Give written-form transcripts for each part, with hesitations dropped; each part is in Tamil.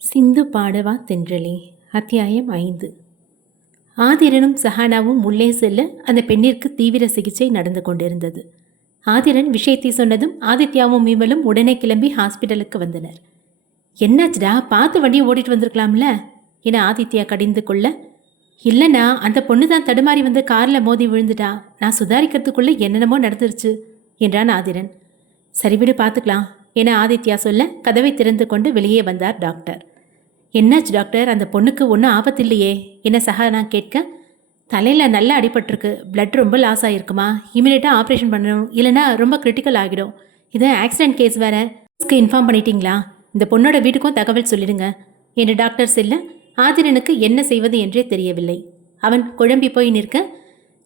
சிந்து பாடவா தென்றலே. அத்தியாயம் 5. ஆதிரனும் சஹானாவும் உள்ளே செல்ல அந்த பெண்ணிற்கு தீவிர சிகிச்சை நடந்து கொண்டிருந்தது. ஆதிரன் விஷயத்தை சொன்னதும் ஆதித்யாவும் விமலும் உடனே கிளம்பி ஹாஸ்பிட்டலுக்கு வந்தனர். என்னாச்சுடா, பார்த்து வண்டியை ஓட்டிட்டு வந்திருக்கலாம்ல என ஆதித்யா கடிந்து கொள்ள, இல்லைண்ணா, அந்த பொண்ணு தான் தடுமாறி வந்து காரில் மோதி விழுந்துட்டா. நான் சுதாரிக்கிறதுக்குள்ளே என்னென்னமோ நடந்துருச்சு என்றான் ஆதிரன். சரிவிடு, பார்த்துக்கலாம் என ஆதித்யா சொல்ல கதவை திறந்து கொண்டு வெளியே வந்தார் டாக்டர். என்னாச்சு டாக்டர், அந்த பொண்ணுக்கு ஒன்றும் ஆபத்தில்லையே என சஹானா கேட்க, தலையில் நல்லா அடிபட்டிருக்கு, பிளட் ரொம்ப லாஸ் ஆகிருக்குமா, இமீடியட்டாக ஆப்ரேஷன் பண்ணணும், இல்லைனா ரொம்ப கிரிட்டிக்கல் ஆகிடும். இது ஆக்சிடென்ட் கேஸ் வேறு, இன்ஃபார்ம் பண்ணிட்டீங்களா? இந்த பொண்ணோட வீட்டுக்கும் தகவல் சொல்லிடுங்க என்று டாக்டர் செல்ல ஆதிரனுக்கு என்ன செய்வது என்றே தெரியவில்லை. அவன் குழம்பி போய் நிற்க,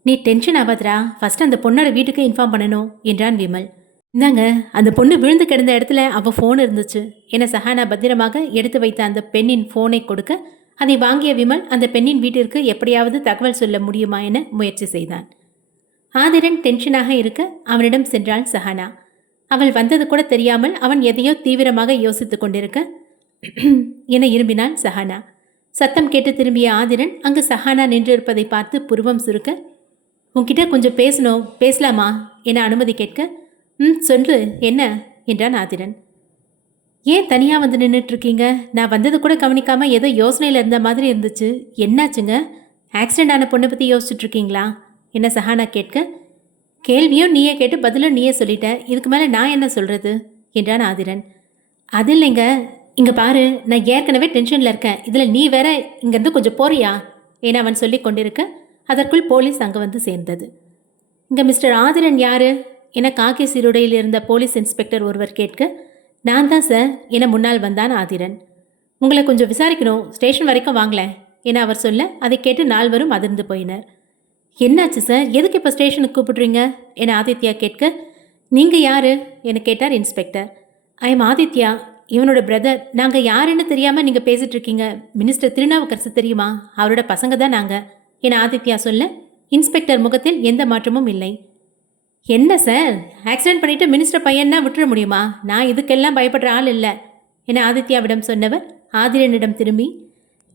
நீ டென்ஷன் ஆகாதரா, ஃபஸ்ட் அந்த பொண்ணோட வீட்டுக்கு இன்ஃபார்ம் பண்ணணும் என்றான் விமல். இந்தாங்க, அந்த பொண்ணு விழுந்து கிடந்த இடத்துல அவள் ஃபோன் இருந்துச்சு என சஹானா பத்திரமாக எடுத்து வைத்த அந்த பெண்ணின் ஃபோனை கொடுக்க, அதை வாங்கிய விமல் அந்த பெண்ணின் வீட்டிற்கு எப்படியாவது தகவல் சொல்ல முடியுமா என முயற்சி செய்தான். ஆதிரன் டென்ஷனாக இருக்க அவனிடம் சென்றாள் சஹானா. அவள் வந்தது கூட தெரியாமல் அவன் எதையோ தீவிரமாக யோசித்துக் கொண்டிருக்க என இரும்பினாள் சஹானா. சத்தம் கேட்டு திரும்பிய ஆதிரன் அங்கு சஹானா நின்றிருப்பதை பார்த்து புருவம் சுருக்க, உன்கிட்ட கொஞ்சம் பேசணும், பேசலாமா என அனுமதி கேட்க, சொல்லு, என்ன என்றான் ஆதிரன். ஏன் தனியாக வந்து நின்றுட்டுருக்கீங்க? நான் வந்தது கூட கவனிக்காமல் ஏதோ யோசனையில் இருந்த மாதிரி இருந்துச்சு. என்னாச்சுங்க? ஆக்சிடெண்ட் ஆன பொண்ணை பற்றி யோசிச்சுட்ருக்கீங்களா என்ன சஹானா கேட்க, கேள்வியும் நீயே கேட்டு பதிலும் நீயே சொல்லிட்ட, இதுக்கு மேலே நான் என்ன சொல்கிறது என்றான் ஆதிரன். அது இல்லைங்க, இங்கே பாரு, நான் ஏற்கனவே டென்ஷனில் இருக்கேன், இதில் நீ வேற இங்கேருந்து கொஞ்சம் போறியா என அவன் சொல்லி கொண்டிருக்க அதற்குள் போலீஸ் அங்கே வந்து சேர்ந்தது. இங்கே மிஸ்டர் ஆதிரன் யாரு என காக்கி சீருடையில் இருந்த போலீஸ் இன்ஸ்பெக்டர் ஒருவர் கேட்க, நான் தான் சார் என முன்னால் வந்தான் ஆதிரன். உங்களை கொஞ்சம் விசாரிக்கணும், ஸ்டேஷன் வரைக்கும் வாங்கலேன் என அவர் சொல்ல அதை கேட்டு நால்வரும் அதிர்ந்து போயினர். என்னாச்சு சார், எதுக்கு இப்போ ஸ்டேஷனுக்கு கூப்பிடுறீங்க என ஆதித்யா கேட்க, நீங்கள் யாரு என கேட்டார் இன்ஸ்பெக்டர். ஐ எம் ஆதித்யா, இவனோட பிரதர். நாங்கள் யாருன்னு தெரியாமல் நீங்கள் பேசிகிட்டு இருக்கீங்க. மினிஸ்டர் திருநாவுக்கரசு தெரியுமா? அவரோட பசங்க தான் நாங்கள் என ஆதித்யா சொல்ல இன்ஸ்பெக்டர் முகத்தில் எந்த மாற்றமும் இல்லை. என்ன சார், ஆக்சிடென்ட் பண்ணிவிட்டு மினிஸ்டர் பையன்னா விட்டுற முடியுமா? நான் இதுக்கெல்லாம் பயப்படுற ஆள் இல்லை என ஆதித்யாவிடம் சொன்னவர் ஆதிரனிடம் திரும்பி,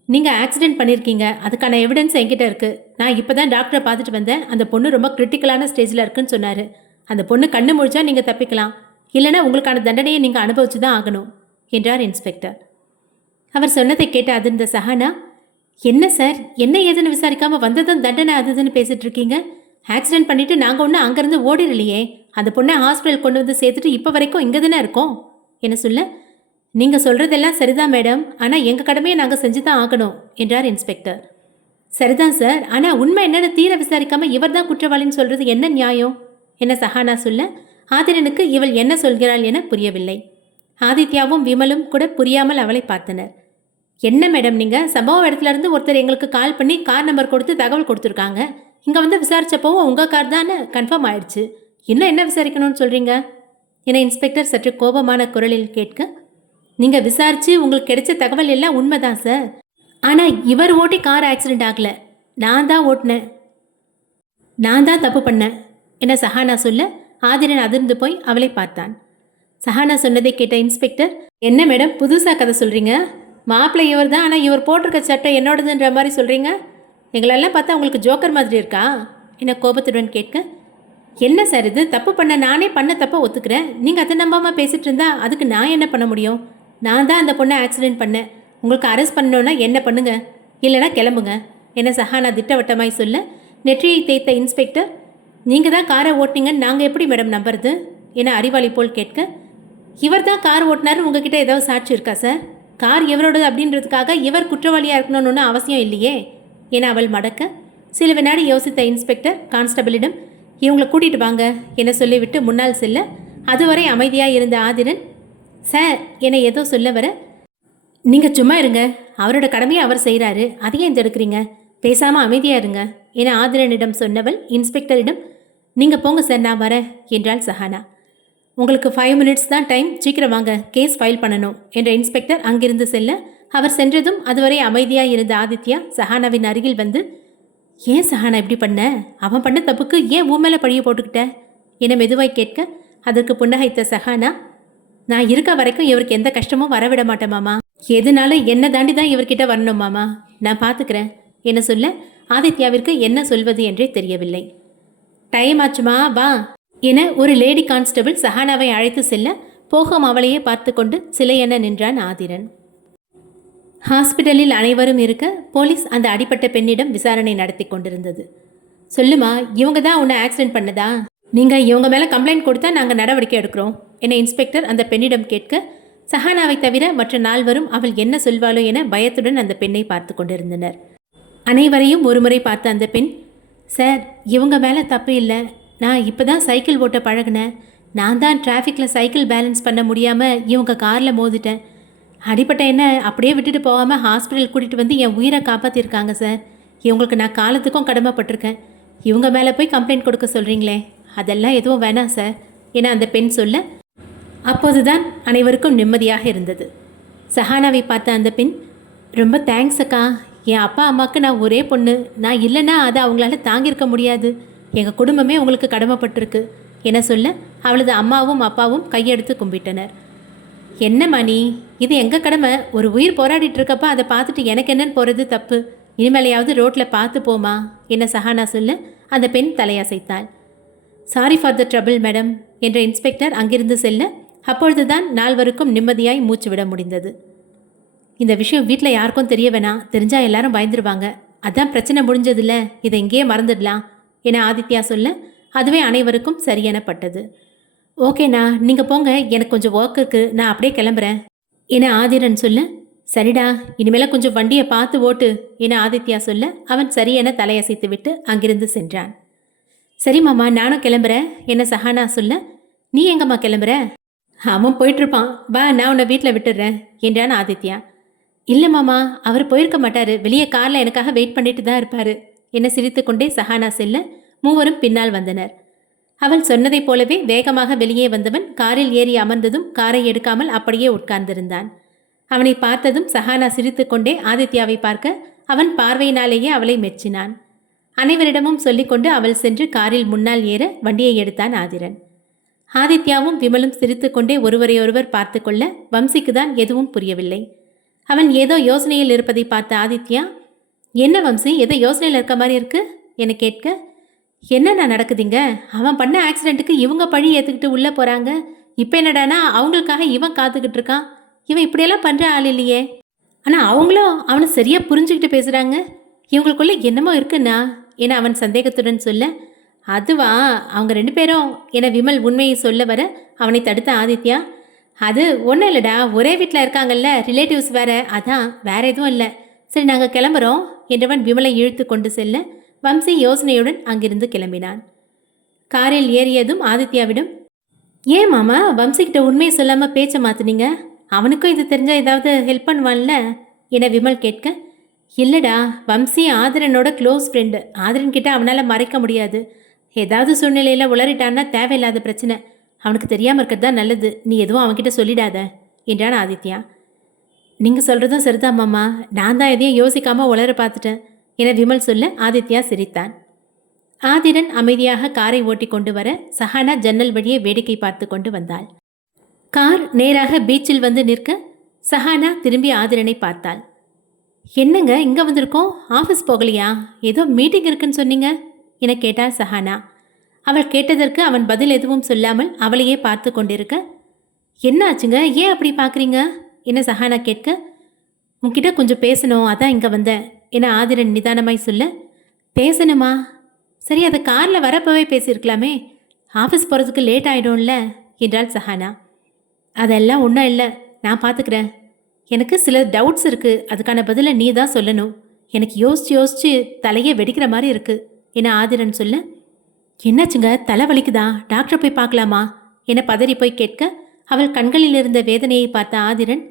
நீங்கள் ஆக்சிடென்ட் பண்ணியிருக்கீங்க, அதுக்கான எவிடன்ஸ் என்கிட்ட இருக்குது. நான் இப்போ தான் டாக்டரை பார்த்துட்டு வந்தேன். அந்த பொண்ணு ரொம்ப கிரிட்டிக்கலான ஸ்டேஜில் இருக்குன்னு சொன்னார். அந்த பொண்ணு கண்ணு முழிச்சா நீங்கள் தப்பிக்கலாம், இல்லைனா உங்களுக்கான தண்டனையை நீங்கள் அனுபவிச்சு தான் ஆகணும் என்றார் இன்ஸ்பெக்டர். அவர் சொன்னதை கேட்டு அதிர்ந்த சஹானா, என்ன சார், என்ன ஏதுன்னு விசாரிக்காமல் வந்ததும் தண்டனை அதுன்னு பேசிகிட்டு இருக்கீங்க? ஆக்சிடென்ட் பண்ணிவிட்டு நாங்கள் ஒன்றும் அங்கேருந்து ஓடிடலையே, அந்த பொண்ணை ஹாஸ்பிட்டல் கொண்டு வந்து சேர்த்துட்டு இப்போ வரைக்கும் இங்கே தானே இருக்கோம் என்ன சொல்ல, நீங்கள் சொல்கிறதெல்லாம் சரிதான் மேடம், ஆனால் எங்கள் கடமையை நாங்கள் செஞ்சு தான் ஆகணும் என்றார் இன்ஸ்பெக்டர். சரிதான் சார், ஆனால் உண்மை என்னென்னு தீர விசாரிக்காமல் இவர் தான் குற்றவாளின்னு சொல்கிறது என்ன நியாயம் என சஹானா சொல்ல ஆதிரனுக்கு இவள் என்ன சொல்கிறாள் என புரியவில்லை. ஆதித்யாவும் விமலும் கூட புரியாமல் அவளை பார்த்தனர். என்ன மேடம், நீங்கள் சம்பவ இடத்துலேருந்து ஒருத்தர் எங்களுக்கு கால் பண்ணி கார் நம்பர் கொடுத்து தகவல் கொடுத்துருக்காங்க. இங்கே வந்து விசாரித்தப்போவும் உங்கள் கார் தான் கன்ஃபார்ம் ஆயிடுச்சு. இன்னும் என்ன விசாரிக்கணும்னு சொல்கிறீங்க என இன்ஸ்பெக்டர் சற்று கோபமான குரலில் கேட்க, நீங்கள் விசாரித்து உங்களுக்கு கிடைச்ச தகவல் எல்லாம் உண்மைதான் சார், ஆனால் இவர் ஓட்டி கார் ஆக்சிடெண்ட் ஆகலை, நான் தான் ஓட்டினேன், நான் தான் தப்பு பண்ணேன் என சஹானா சொல்ல ஆதிரன் அதிர்ந்து போய் அவளை பார்த்தான். சஹானா சொன்னதை கேட்ட இன்ஸ்பெக்டர், என்ன மேடம் புதுசாக கதை சொல்கிறீங்க? மாப்பிள்ளை இவர் தான், ஆனால் இவர் போட்டிருக்க சட்டை என்னோடதுன்ற மாதிரி சொல்கிறீங்க. எங்களெல்லாம் பார்த்தா உங்களுக்கு ஜோக்கர் மாதிரி இருக்கா என கோபத்துடன் கேட்க, என்ன சார் இது, தப்பு பண்ண நானே பண்ண தப்ப ஒத்துக்கிறேன், நீங்கள் அதை நம்பாமல் பேசிகிட்டு இருந்தா அதுக்கு நான் என்ன பண்ண முடியும்? நான் தான் அந்த பொண்ணை ஆக்சிடென்ட் பண்ணேன், உங்களுக்கு அரெஸ்ட் பண்ணணுன்னா என்ன பண்ணுங்க, இல்லைனா கிளம்புங்க என சஹானா திட்டவட்டமாய் சொல்ல நெற்றியை தேய்த்த இன்ஸ்பெக்டர், நீங்கள் தான் காரை ஓட்டினீங்கன்னு நாங்கள் எப்படி மேடம் நம்புறது என அறிவாளி போல் கேட்க, இவர் தான் கார் ஓட்டினார், உங்ககிட்ட ஏதாவது சாட்சி இருக்கா சார்? கார் இவரோடது அப்படின்றதுக்காக இவர் குற்றவாளியாக இருக்கணும்னு அவசியம் இல்லையே என அவள் மடக்க, சில வினாடி யோசித்த இன்ஸ்பெக்டர் கான்ஸ்டபிளிடம், இவங்களை கூட்டிகிட்டு வாங்க என சொல்லிவிட்டு முன்னால் செல்ல அதுவரை அமைதியாக இருந்த ஆதிரன் சார் என ஏதோ சொல்ல வர, நீங்கள் சும்மா இருங்க, அவரோட கடமையை அவர் செய்கிறாரு, அதையே தடுக்கிறீங்க, பேசாமல் அமைதியாக இருங்க என ஆதிரனிடம் சொன்னவள் இன்ஸ்பெக்டரிடம், நீங்கள் போங்க சார், நான் வரேன் என்றாள் சஹானா. உங்களுக்கு 5 மினிட்ஸ் தான் டைம், சீக்கிரம் வாங்க, கேஸ் ஃபைல் பண்ணணும் என்ற இன்ஸ்பெக்டர் அங்கிருந்து செல்ல அவர் சென்றதும் அதுவரை அமைதியாக இருந்த ஆதித்யா சஹானாவின் அருகில் வந்து, ஏன் சஹானா இப்படி பண்ண, அவன் பண்ண தப்புக்கு ஏன் ஊ மேலே பழிய போட்டுக்கிட்ட என மெதுவாய் கேட்க அதற்கு புன்னகைத்த சஹானா, நான் இருக்க வரைக்கும் இவருக்கு எந்த கஷ்டமும் வரவிட மாட்டேன் மாமா, எதுனாலும் என்ன தாண்டி தான் இவர்கிட்ட வரணும் மாமா, நான் பார்த்துக்கிறேன் என சொல்ல ஆதித்யாவிற்கு என்ன சொல்வது என்றே தெரியவில்லை. டைம் ஆச்சுமா வா என ஒரு லேடி கான்ஸ்டபிள் சஹானாவை அழைத்து செல்ல போகும் அவளையே பார்த்து கொண்டு சிலையென நின்றான் ஆதிரன். ஹாஸ்பிட்டலில் அனைவரும் இருக்க போலீஸ் அந்த அடிப்பட்ட பெண்ணிடம் விசாரணை நடத்தி கொண்டிருந்தது. சொல்லுமா, இவங்க தான் உன்னை ஆக்சிடென்ட் பண்ணதா? நீங்கள் இவங்க மேலே கம்ப்ளைண்ட் கொடுத்தா நாங்கள் நடவடிக்கை எடுக்கிறோம் என இன்ஸ்பெக்டர் அந்த பெண்ணிடம் கேட்க, சஹானாவை தவிர மற்ற நால்வரும் அவள் என்ன சொல்வாளோ என பயத்துடன் அந்த பெண்ணை பார்த்து கொண்டிருந்தனர். அனைவரையும் ஒருமுறை பார்த்த அந்த பெண், சார் இவங்க மேலே தப்பு இல்லை, நான் இப்போ தான் சைக்கிள் ஓட்ட பழகினேன், நான் தான் டிராஃபிக்கில் சைக்கிள் பேலன்ஸ் பண்ண முடியாமல் இவங்க காரில் மோதிட்டேன், அடிப்பட்ட என்ன அப்படியே விட்டுட்டு போகாமல் ஹாஸ்பிட்டல் கூட்டிகிட்டு வந்து என் உயிரை காப்பாற்றிருக்காங்க சார், இவங்களுக்கு நான் காலத்துக்கும் கடமைப்பட்டிருக்கேன், இவங்க மேலே போய் கம்ப்ளைண்ட் கொடுக்க சொல்கிறீங்களே, அதெல்லாம் எதுவும் வேணாம் சார் என அந்த பெண் சொல்ல, அப்போதுதான் அனைவருக்கும் நிம்மதியாக இருந்தது. சஹானாவை பார்த்த அந்த பெண், ரொம்ப தேங்க்ஸ் அக்கா, என் அப்பா அம்மாவுக்கு நான் ஒரே பொண்ணு, நான் இல்லைன்னா அதை அவங்களால தாங்கியிருக்க முடியாது, எங்கள் குடும்பமே உங்களுக்கு கடமைப்பட்டிருக்கு என சொல்ல அவளது அம்மாவும் அப்பாவும் கையெடுத்து கும்பிட்டனர். என்ன மணி, இது எங்கள் கடமை, ஒரு உயிர் போராடிட்டு இருக்கப்ப அதை பார்த்துட்டு எனக்கு என்னன்னு போகிறது தப்பு, இனிமேலையாவது ரோட்டில் பார்த்து போமா என சஹானா சொல்ல அந்த பெண் தலையசைத்தாள். Sorry for the trouble madam என்ற இன்ஸ்பெக்டர் அங்கிருந்து செல்ல அப்பொழுதுதான் நால்வருக்கும் நிம்மதியாய் மூச்சு விட முடிந்தது. இந்த விஷயம் வீட்டில் யாருக்கும் தெரிய வேணாம், தெரிஞ்சால் எல்லாரும் பயந்துருவாங்க, அதான் பிரச்சனை முடிஞ்சதில்ல, இதை இங்கேயே மறந்துடலாம் என ஆதித்யா சொல்ல அதுவே அனைவருக்கும் சரியெனப்பட்டது. ஓகேண்ணா, நீங்கள் போங்க, எனக்கு கொஞ்சம் ஒர்க் இருக்கு, நான் அப்படியே கிளம்புறேன் என ஆதிரன் சொல்ல, சரிடா இனிமேல கொஞ்சம் வண்டியை பார்த்து ஓட்டு என ஆதித்யா சொல்ல அவன் சரியென தலையசைத்து விட்டு அங்கிருந்து சென்றான். சரி மாமா, நானும் கிளம்புறேன் என சஹானா சொல்ல, நீ எங்கம்மா கிளம்புற? அவன் போயிட்டுருப்பான், வா நான் உன்னை வீட்டில் விட்டுடுறேன் என்றான் ஆதித்யா. இல்லை மாமா, அவர் போயிருக்க மாட்டார், வெளியே காரில் எனக்காக வெயிட் பண்ணிட்டு தான் இருப்பார் என சிரித்து கொண்டே சஹானா செல்ல மூவரும் பின்னால் வந்தனர். அவள் சொன்னதைப் போலவே வேகமாக வெளியே வந்தவன் காரில் ஏறி அமர்ந்ததும் காரை எடுக்காமல் அப்படியே உட்கார்ந்திருந்தான். அவனை பார்த்ததும் சஹானா சிரித்து கொண்டே ஆதித்யாவை பார்க்க அவன் பார்வையினாலேயே அவளை மெச்சினான். அனைவரிடமும் சொல்லிக்கொண்டு அவள் சென்று காரில் முன்னால் ஏற வண்டியை எடுத்தான் ஆதிரன். ஆதித்யாவும் விமலும் சிரித்து கொண்டே ஒருவரையொருவர் பார்த்து கொள்ள வம்சிக்கு தான் எதுவும் புரியவில்லை. அவன் ஏதோ யோசனையில் இருப்பதை பார்த்த ஆதித்யா, என்ன வம்சி, ஏதோ யோசனையில் இருக்க மாதிரி இருக்கு என கேட்க, என்னண்ணா நடக்குதுங்க, அவன் பண்ண ஆக்சிடெண்ட்டுக்கு இவங்க பழி ஏற்றுக்கிட்டு உள்ளே போகிறாங்க, இப்போ என்னடானா அவங்களுக்காக இவன் காத்துக்கிட்டு இருக்கான், இவன் இப்படியெல்லாம் பண்ணுற ஆள் இல்லையே, ஆனால் அவங்களும் அவனை சரியாக புரிஞ்சுக்கிட்டு பேசுகிறாங்க, இவங்களுக்குள்ளே என்னமோ இருக்குண்ணா என அவன் சந்தேகத்துடன் சொல்ல, அதுவா அவங்க 2 பேரும் என விமல் உண்மையை சொல்ல வர அவனை தடுத்த ஆதித்யா, அது ஒன்றும் இல்லைடா, ஒரே வீட்டில் இருக்காங்கல்ல, ரிலேட்டிவ்ஸ் வேற, அதான் வேற எதுவும் இல்லை, சரி நாங்கள் கிளம்புறோம் என்றவன் விமலை இழுத்து கொண்டு செல்ல வம்சி யோசனையுடன் அங்கிருந்து கிளம்பினான். காரில் ஏறியதும் ஆதித்யாவிடம், ஏன் மாமா வம்சிக்கிட்ட உண்மையை சொல்லாமல் பேச்சை மாற்றினீங்க, அவனுக்கும் இது தெரிஞ்சால் ஏதாவது ஹெல்ப் பண்ணுவான்ல என விமல் கேட்க, இல்லைடா, வம்சி ஆதிரனோட க்ளோஸ் ஃப்ரெண்டு, ஆதிரன் கிட்ட அவனால் மறைக்க முடியாது, ஏதாவது சூழ்நிலையில் உளறிட்டான்னா தேவையில்லாத பிரச்சனை, அவனுக்கு தெரியாமல் இருக்கிறது தான் நல்லது, நீ எதுவும் அவன்கிட்ட சொல்லிடாத என்றான் ஆதித்யா. நீங்கள் சொல்கிறதும் சரிதான் மாமா, நான் தான் எதையும் யோசிக்காமல் உளர பார்த்துட்டேன் என விமல் சொல்ல ஆதித்யா சிரித்தான். ஆதிரன் அமைதியாக காரை ஓட்டி கொண்டு வர சஹானா ஜன்னல் வழியே வேடிக்கை பார்த்து கொண்டு வந்தாள். கார் நேராக பீச்சில் வந்து நிற்க சஹானா திரும்பி ஆதிரனை பார்த்தாள். என்னங்க இங்கே வந்திருக்கோம், ஆஃபீஸ் போகலையா, ஏதோ மீட்டிங் இருக்குன்னு சொன்னீங்க என கேட்டாள் சஹானா. அவள் கேட்டதற்கு அவன் பதில் எதுவும் சொல்லாமல் அவளையே பார்த்து கொண்டிருக்க, என்ன ஆச்சுங்க, ஏன் அப்படி பார்க்குறீங்க என சஹானா கேட்க, உன்கிட்ட கொஞ்சம் பேசணும், அதான் இங்கே வந்தேன் என ஆதிரன் நிதானமாய் சொல்ல, பேசணுமா, சரி அதை காரில் வரப்பவே பேசியிருக்கலாமே, ஆஃபீஸ் போகிறதுக்கு லேட் ஆகிடும்ல என்றாள் சஹானா. அதெல்லாம் ஒன்றும் இல்லை, நான் பார்த்துக்கிறேன், எனக்கு சில டவுட்ஸ் இருக்குது, அதுக்கான பதிலை நீ தான் சொல்லணும், எனக்கு யோசிச்சு யோசிச்சு தலையே வெடிக்கிற மாதிரி இருக்குது என ஆதிரன் சொல்ல, என்னாச்சுங்க, தலை வலிக்குதா, டாக்டரை போய் பார்க்கலாமா என பதறி போய் கேட்க அவள் கண்களில் இருந்த வேதனையை பார்த்த ஆதிரன்,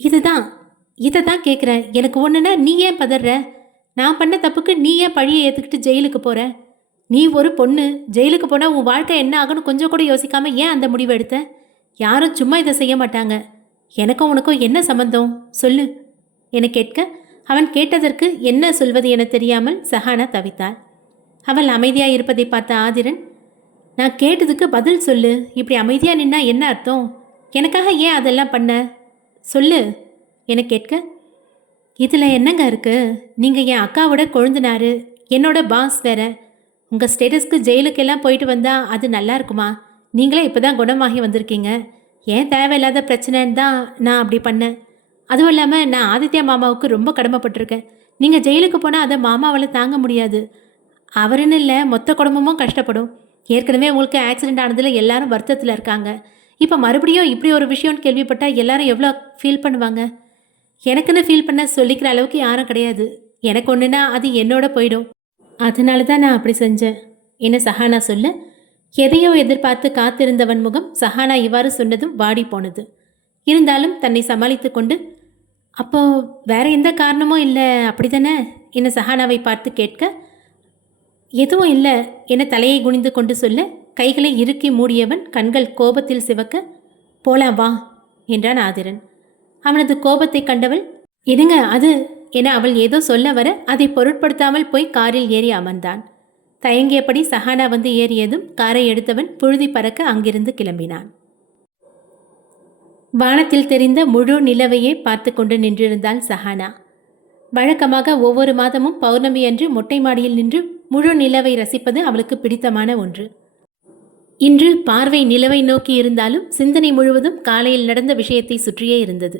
இதை தான் கேட்குறேன், எனக்கு ஒன்றுனா நீ ஏன் பதற, நான் பண்ண தப்புக்கு நீ ஏன் பழியை ஏற்றுக்கிட்டு ஜெயிலுக்கு போகிற, நீ ஒரு பொண்ணு, ஜெயிலுக்கு போனால் உன் வாழ்க்கை என்ன ஆகுன்னு கொஞ்சம் கூட யோசிக்காமல் ஏன் அந்த முடிவு எடுத்த, யாரும் சும்மா இதை செய்ய மாட்டாங்க, எனக்கும் உனக்கும் என்ன சம்பந்தம் சொல்லு என கேட்க அவன் கேட்டதற்கு என்ன சொல்வது என தெரியாமல் சஹானா தவித்தாள். அவள் அமைதியாக இருப்பதை பார்த்த ஆதிரன், நான் கேட்டதுக்கு பதில் சொல்லு, இப்படி அமைதியாக நின்னா என்ன அர்த்தம், எனக்காக ஏன் அதெல்லாம் பண்ண சொல்லு என கேட்க, இதில் என்னங்க இருக்கு? நீங்கள் என் அக்காவோட கொழுந்தனாரு, என்னோட பாஸ் வேற. உங்கள் ஸ்டேட்டஸ்க்கு ஜெயிலுக்கெல்லாம் போயிட்டு வந்தால் அது நல்லா இருக்குமா? நீங்களே இப்போ தான் குணமாகி வந்திருக்கீங்க. ஏன் தேவையில்லாத பிரச்சனைன்னு தான் நான் அப்படி பண்ணேன். அதுவும் இல்லாமல் நான் ஆதித்யா மாமாவுக்கு ரொம்ப கடமைப்பட்டிருக்கேன். நீங்கள் ஜெயிலுக்கு போனால் அதை மாமாவால் தாங்க முடியாது. அவருன்னு இல்லை, மொத்த குடும்பமும் கஷ்டப்படும். ஏற்கனவே உங்களுக்கு ஆக்சிடெண்ட் ஆனதில் எல்லாரும் வருத்தத்தில் இருக்காங்க. இப்போ மறுபடியும் இப்படி ஒரு விஷயம்னு கேள்விப்பட்டால் எல்லாரும் எவ்வளோ ஃபீல் பண்ணுவாங்க? எனக்குன்னு ஃபீல் பண்ண சொல்லிக்கிற அளவுக்கு யாரும் கிடையாது. எனக்கு ஒன்றுனா அது என்னோட போயிடும். அதனால தான் நான் அப்படி செஞ்சேன் என்ன சஹானா சொல்ல, எதையோ எதிர்பார்த்து காத்திருந்தவன் முகம் சஹானா இவ்வாறு சொன்னதும் வாடி போனது. இருந்தாலும் தன்னை சமாளித்து கொண்டு, அப்போ வேற எந்த காரணமும் இல்லை அப்படி தானே என்ன சஹானாவை பார்த்து கேட்க, எதுவும் இல்லை என தலையை குனிந்து கொண்டு சொல்ல, கைகளை இறுக்கி மூடியவன் கண்கள் கோபத்தில் சிவக்க, போலாம் வா என்றான் ஆதிரன். அவனது கோபத்தை கண்டவள், என்னங்க அது என அவள் ஏதோ சொல்ல வர அதை பொருட்படுத்தாமல் போய் காரில் ஏறி அமர்ந்தான். தயங்கியபடி சஹானா வந்து ஏறியதும் காரை எடுத்தவன் புழுதி பறக்க அங்கிருந்து கிளம்பினான். வானத்தில் தெரிந்த முழு நிலவையே பார்த்து கொண்டு நின்றிருந்தாள் சஹானா. வழக்கமாக ஒவ்வொரு மாதமும் பௌர்ணமி அன்று மொட்டை மாடியில் நின்று முழு நிலவை ரசிப்பது அவளுக்கு பிடித்தமான ஒன்று. இன்று பார்வை நிலவை நோக்கி இருந்தாலும் சிந்தனை முழுவதும் காலையில் நடந்த விஷயத்தை சுற்றியே இருந்தது.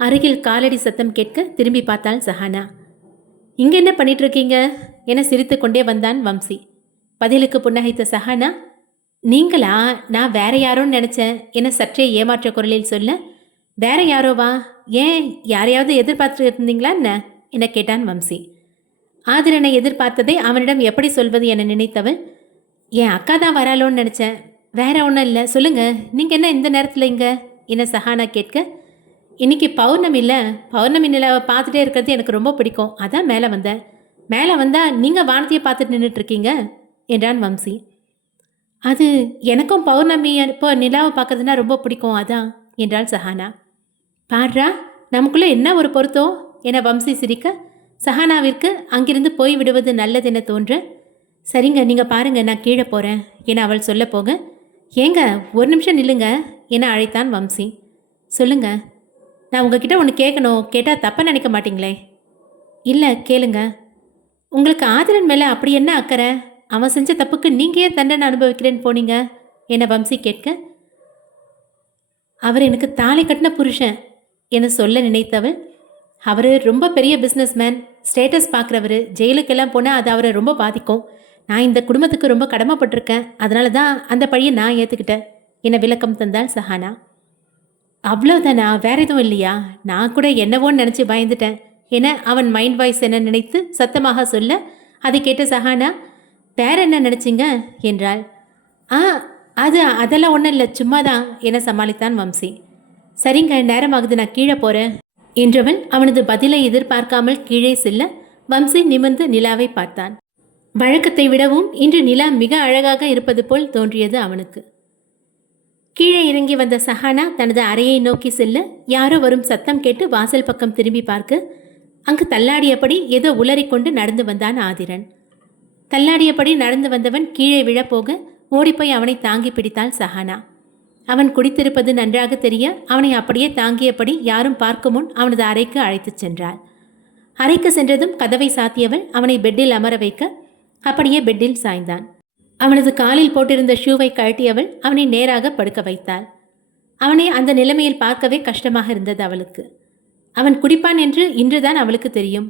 அருகில் காலடி சத்தம் கேட்க திரும்பி பார்த்தாள் சஹானா. இங்கே என்ன பண்ணிட்டு இருக்கீங்க என சிரித்து கொண்டே வந்தான் வம்சி. பதிலுக்கு புன்னகைத்த சஹானா, நீங்களா? நான் வேற யாரோன்னு நினச்சேன் என சற்றே ஏமாற்ற குரலில் சொல்ல, வேற யாரோவா? ஏன் யாரையாவது எதிர்பார்த்து இருந்தீங்களா என்ன என கேட்டான் வம்சி. ஆதிரனை எதிர்பார்த்ததை அவனிடம் எப்படி சொல்வது என நினைத்தவள், என் அக்கா தான் வராளோன்னு நினச்சேன், வேற ஒன்றும் இல்லை, சொல்லுங்க நீங்கள் என்ன இந்த நேரத்தில் இங்கே என சஹானா கேட்க, இன்னைக்கு பௌர்ணமி இல்லை, பௌர்ணமி நிலாவை பார்த்துட்டே இருக்கிறது எனக்கு ரொம்ப பிடிக்கும், அதான் மேலே வந்தேன். மேலே வந்தால் நீங்கள் வானத்தையே பார்த்துட்டு நின்றுட்டுருக்கீங்க என்றான் வம்சி. அது எனக்கும் பௌர்ணமி இப்போ நிலாவை பார்க்கறதுனா ரொம்ப பிடிக்கும், அதான் என்றாள் சஹானா. பாடுறா, நமக்குள்ளே என்ன ஒரு பொருத்தம் என வம்சி சிரிக்க, சஹானாவிற்கு அங்கிருந்து போய் விடுவது நல்லதென தோன்ற, சரிங்க நீங்கள் பாருங்க நான் கீழே போகிறேன் என அவள் சொல்ல போக, ஏங்க ஒரு நிமிஷம் நில்லுங்க என அழைத்தான் வம்சி. சொல்லுங்க, நான் உங்ககிட்ட ஒன்று கேட்கணும், கேட்டால் தப்பாக நினைக்க மாட்டிங்களே? இல்லை கேளுங்க. உங்களுக்கு ஆதிரன் மேலே அப்படி என்ன அக்கறை? அவன் செஞ்ச தப்புக்கு நீங்கள் ஏன் தண்டனை அனுபவிக்கிறேன்னு போனீங்க என வம்சி கேட்க, அவர் எனக்கு தாலி கட்டின புருஷன் என சொல்ல நினைத்தவள், அவர் ரொம்ப பெரிய பிஸ்னஸ்மேன், ஸ்டேட்டஸ் பார்க்குறவர், ஜெயிலுக்கெல்லாம் போனால் அது அவரை ரொம்ப பாதிக்கும். நான் இந்த குடும்பத்துக்கு ரொம்ப கடமைப்பட்டிருக்கேன், அதனால தான் அந்த பழியை நான் ஏற்றுக்கிட்டேன் என விளக்கம் தந்தாள் சஹானா. அவ்வளோதானா, வேற எதுவும் இல்லையா? நான் கூட என்னவோன்னு நினச்சி பயந்துட்டேன் என அவன் மைண்ட் வாய்ஸ் என நினைத்து சத்தமாக சொல்ல, அதை கேட்ட சஹானா, வேற என்ன நினச்சிங்க என்றாள். அதெல்லாம் ஒன்றும் இல்லை, சும்மா தான் என சமாளித்தான் வம்சி. சரிங்க, நேரமாகுது, நான் கீழே போகிறேன் என்றவள் அவனது பதிலை எதிர்பார்க்காமல் கீழே செல்ல, வம்சி நிமிர்ந்து நிலாவை பார்த்தான். வழக்கத்தை விடவும் இன்று நிலா மிக அழகாக இருப்பது போல் தோன்றியது அவனுக்கு. கீழே இறங்கி வந்த சஹானா தனது அறையை நோக்கி செல்ல, யாரோ வரும் சத்தம் கேட்டு வாசல் பக்கம் திரும்பி பார்க்க, அங்கு தள்ளாடியபடி ஏதோ உளறிக்கொண்டு நடந்து வந்தான் ஆதிரன். தள்ளாடியபடி நடந்து வந்தவன் கீழே விழப்போக ஓடிப்போய் அவனை தாங்கி பிடித்தாள் சஹானா. அவன் குடித்திருப்பது நன்றாக தெரிய அவனை அப்படியே தாங்கியபடி யாரும் பார்க்கும் முன் அவனது அறைக்கு அழைத்துச் சென்றாள். அறைக்கு சென்றதும் கதவை சாத்தியவள் அவனை பெட்டில் அமர வைக்க அப்படியே பெட்டில் சாய்ந்தான். அவனது காலில் போட்டிருந்த ஷூவை கழட்டியவள் அவனை நேராக படுக்க வைத்தாள். அவனை அந்த நிலைமையில் பார்க்கவே கஷ்டமாக இருந்தது அவளுக்கு. அவன் குடிப்பான் என்று இன்றுதான் அவளுக்கு தெரியும்.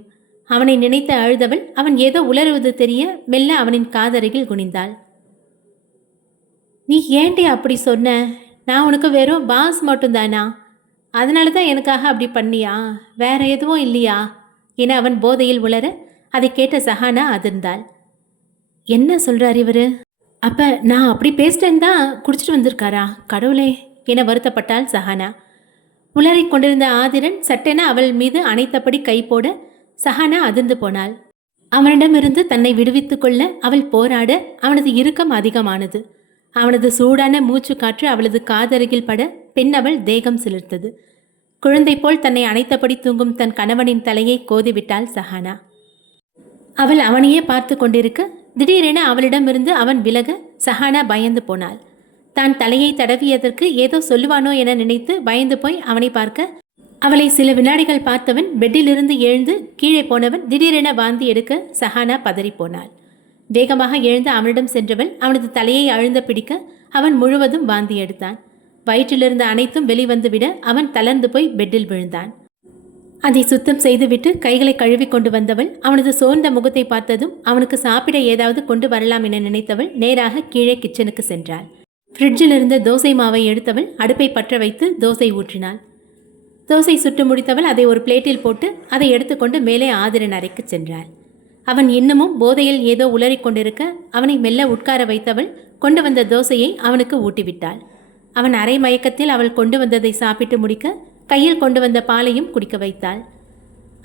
அவனை நினைத்து அழுதவள் அவன் ஏதோ உளறுவது தெரிய மெல்ல அவனின் காதருகில் குனிந்தாள். நீ ஏன்டே அப்படி சொன்ன? நான் உனக்கு வெறும் பாஸ் மட்டும்தானா? அதனால தான் எனக்காக அப்படி பண்ணியா? வேற எதுவும் இல்லையா என அவன் போதையில் உளர அதை கேட்ட சஹானா அதிர்ந்தாள். என்ன சொல்கிறார் இவர்? அப்போ நான் அப்படி பேசிட்டேன்னு தான் குடிச்சிட்டு வந்திருக்காரா? கடவுளே என வருத்தப்பட்டாள் சஹானா. உளறி கொண்டிருந்த ஆதிரன் சட்டென அவள் மீது அணைத்தபடி கை போட சஹானா அதிர்ந்து போனாள். அவனிடமிருந்து தன்னை விடுவித்து கொள்ள அவள் போராட அவனது இறுக்கம் அதிகமானது. அவனது சூடான மூச்சு காற்று அவளது காதருகில் பட பெண் அவள் தேகம் சிலிர்த்தது. குழந்தை போல் தன்னை அணைத்தபடி தூங்கும் தன் கணவனின் தலையை கோதிவிட்டாள் சஹானா. அவள் அவனையே பார்த்து கொண்டிருக்க திடீரென அவளிடமிருந்து அவன் விலக சஹானா பயந்து போனாள். தான் தலையை தடவியதற்கு ஏதோ சொல்லுவானோ என நினைத்து பயந்து போய் அவனை பார்க்க, அவளை சில வினாடிகள் பார்த்தவன் பெட்டிலிருந்து எழுந்து கீழே போனவன் திடீரென வாந்தி எடுக்க சஹானா பதறிப்போனாள். வேகமாக எழுந்து அவனிடம் சென்றவள் அவனது தலையை அழுந்த பிடிக்க அவன் முழுவதும் வாந்தி எடுத்தான். வயிற்றிலிருந்து அனைத்தும் வெளிவந்துவிட அவன் தளர்ந்து போய் பெட்டில் விழுந்தான். அதை சுத்தம் செய்துவிட்டு கைகளை கழுவி கொண்டு வந்தவள் அவனது சோர்ந்த முகத்தை பார்த்ததும் அவனுக்கு சாப்பிட ஏதாவது கொண்டு வரலாம் என நினைத்தவள் நேராக கீழே கிச்சனுக்கு சென்றாள். ஃப்ரிட்ஜில் இருந்த தோசை மாவை எடுத்தவள் அடுப்பை பற்ற வைத்து தோசை ஊற்றினாள். தோசை சுட்டு முடித்தவள் அதை ஒரு பிளேட்டில் போட்டு அதை எடுத்துக்கொண்டு மேலே ஆதிரன் அறைக்கு சென்றாள். அவன் இன்னமும் போதையில் ஏதோ உளறிக் கொண்டிருக்க அவனை மெல்ல உட்கார வைத்தவள் கொண்டு வந்த தோசையை அவனுக்கு ஊட்டிவிட்டாள். அவன் அரை மயக்கத்தில் அவள் கொண்டு வந்ததை சாப்பிட்டு முடிக்க கையில் கொண்டு வந்த பாலையும் குடிக்க வைத்தாள்.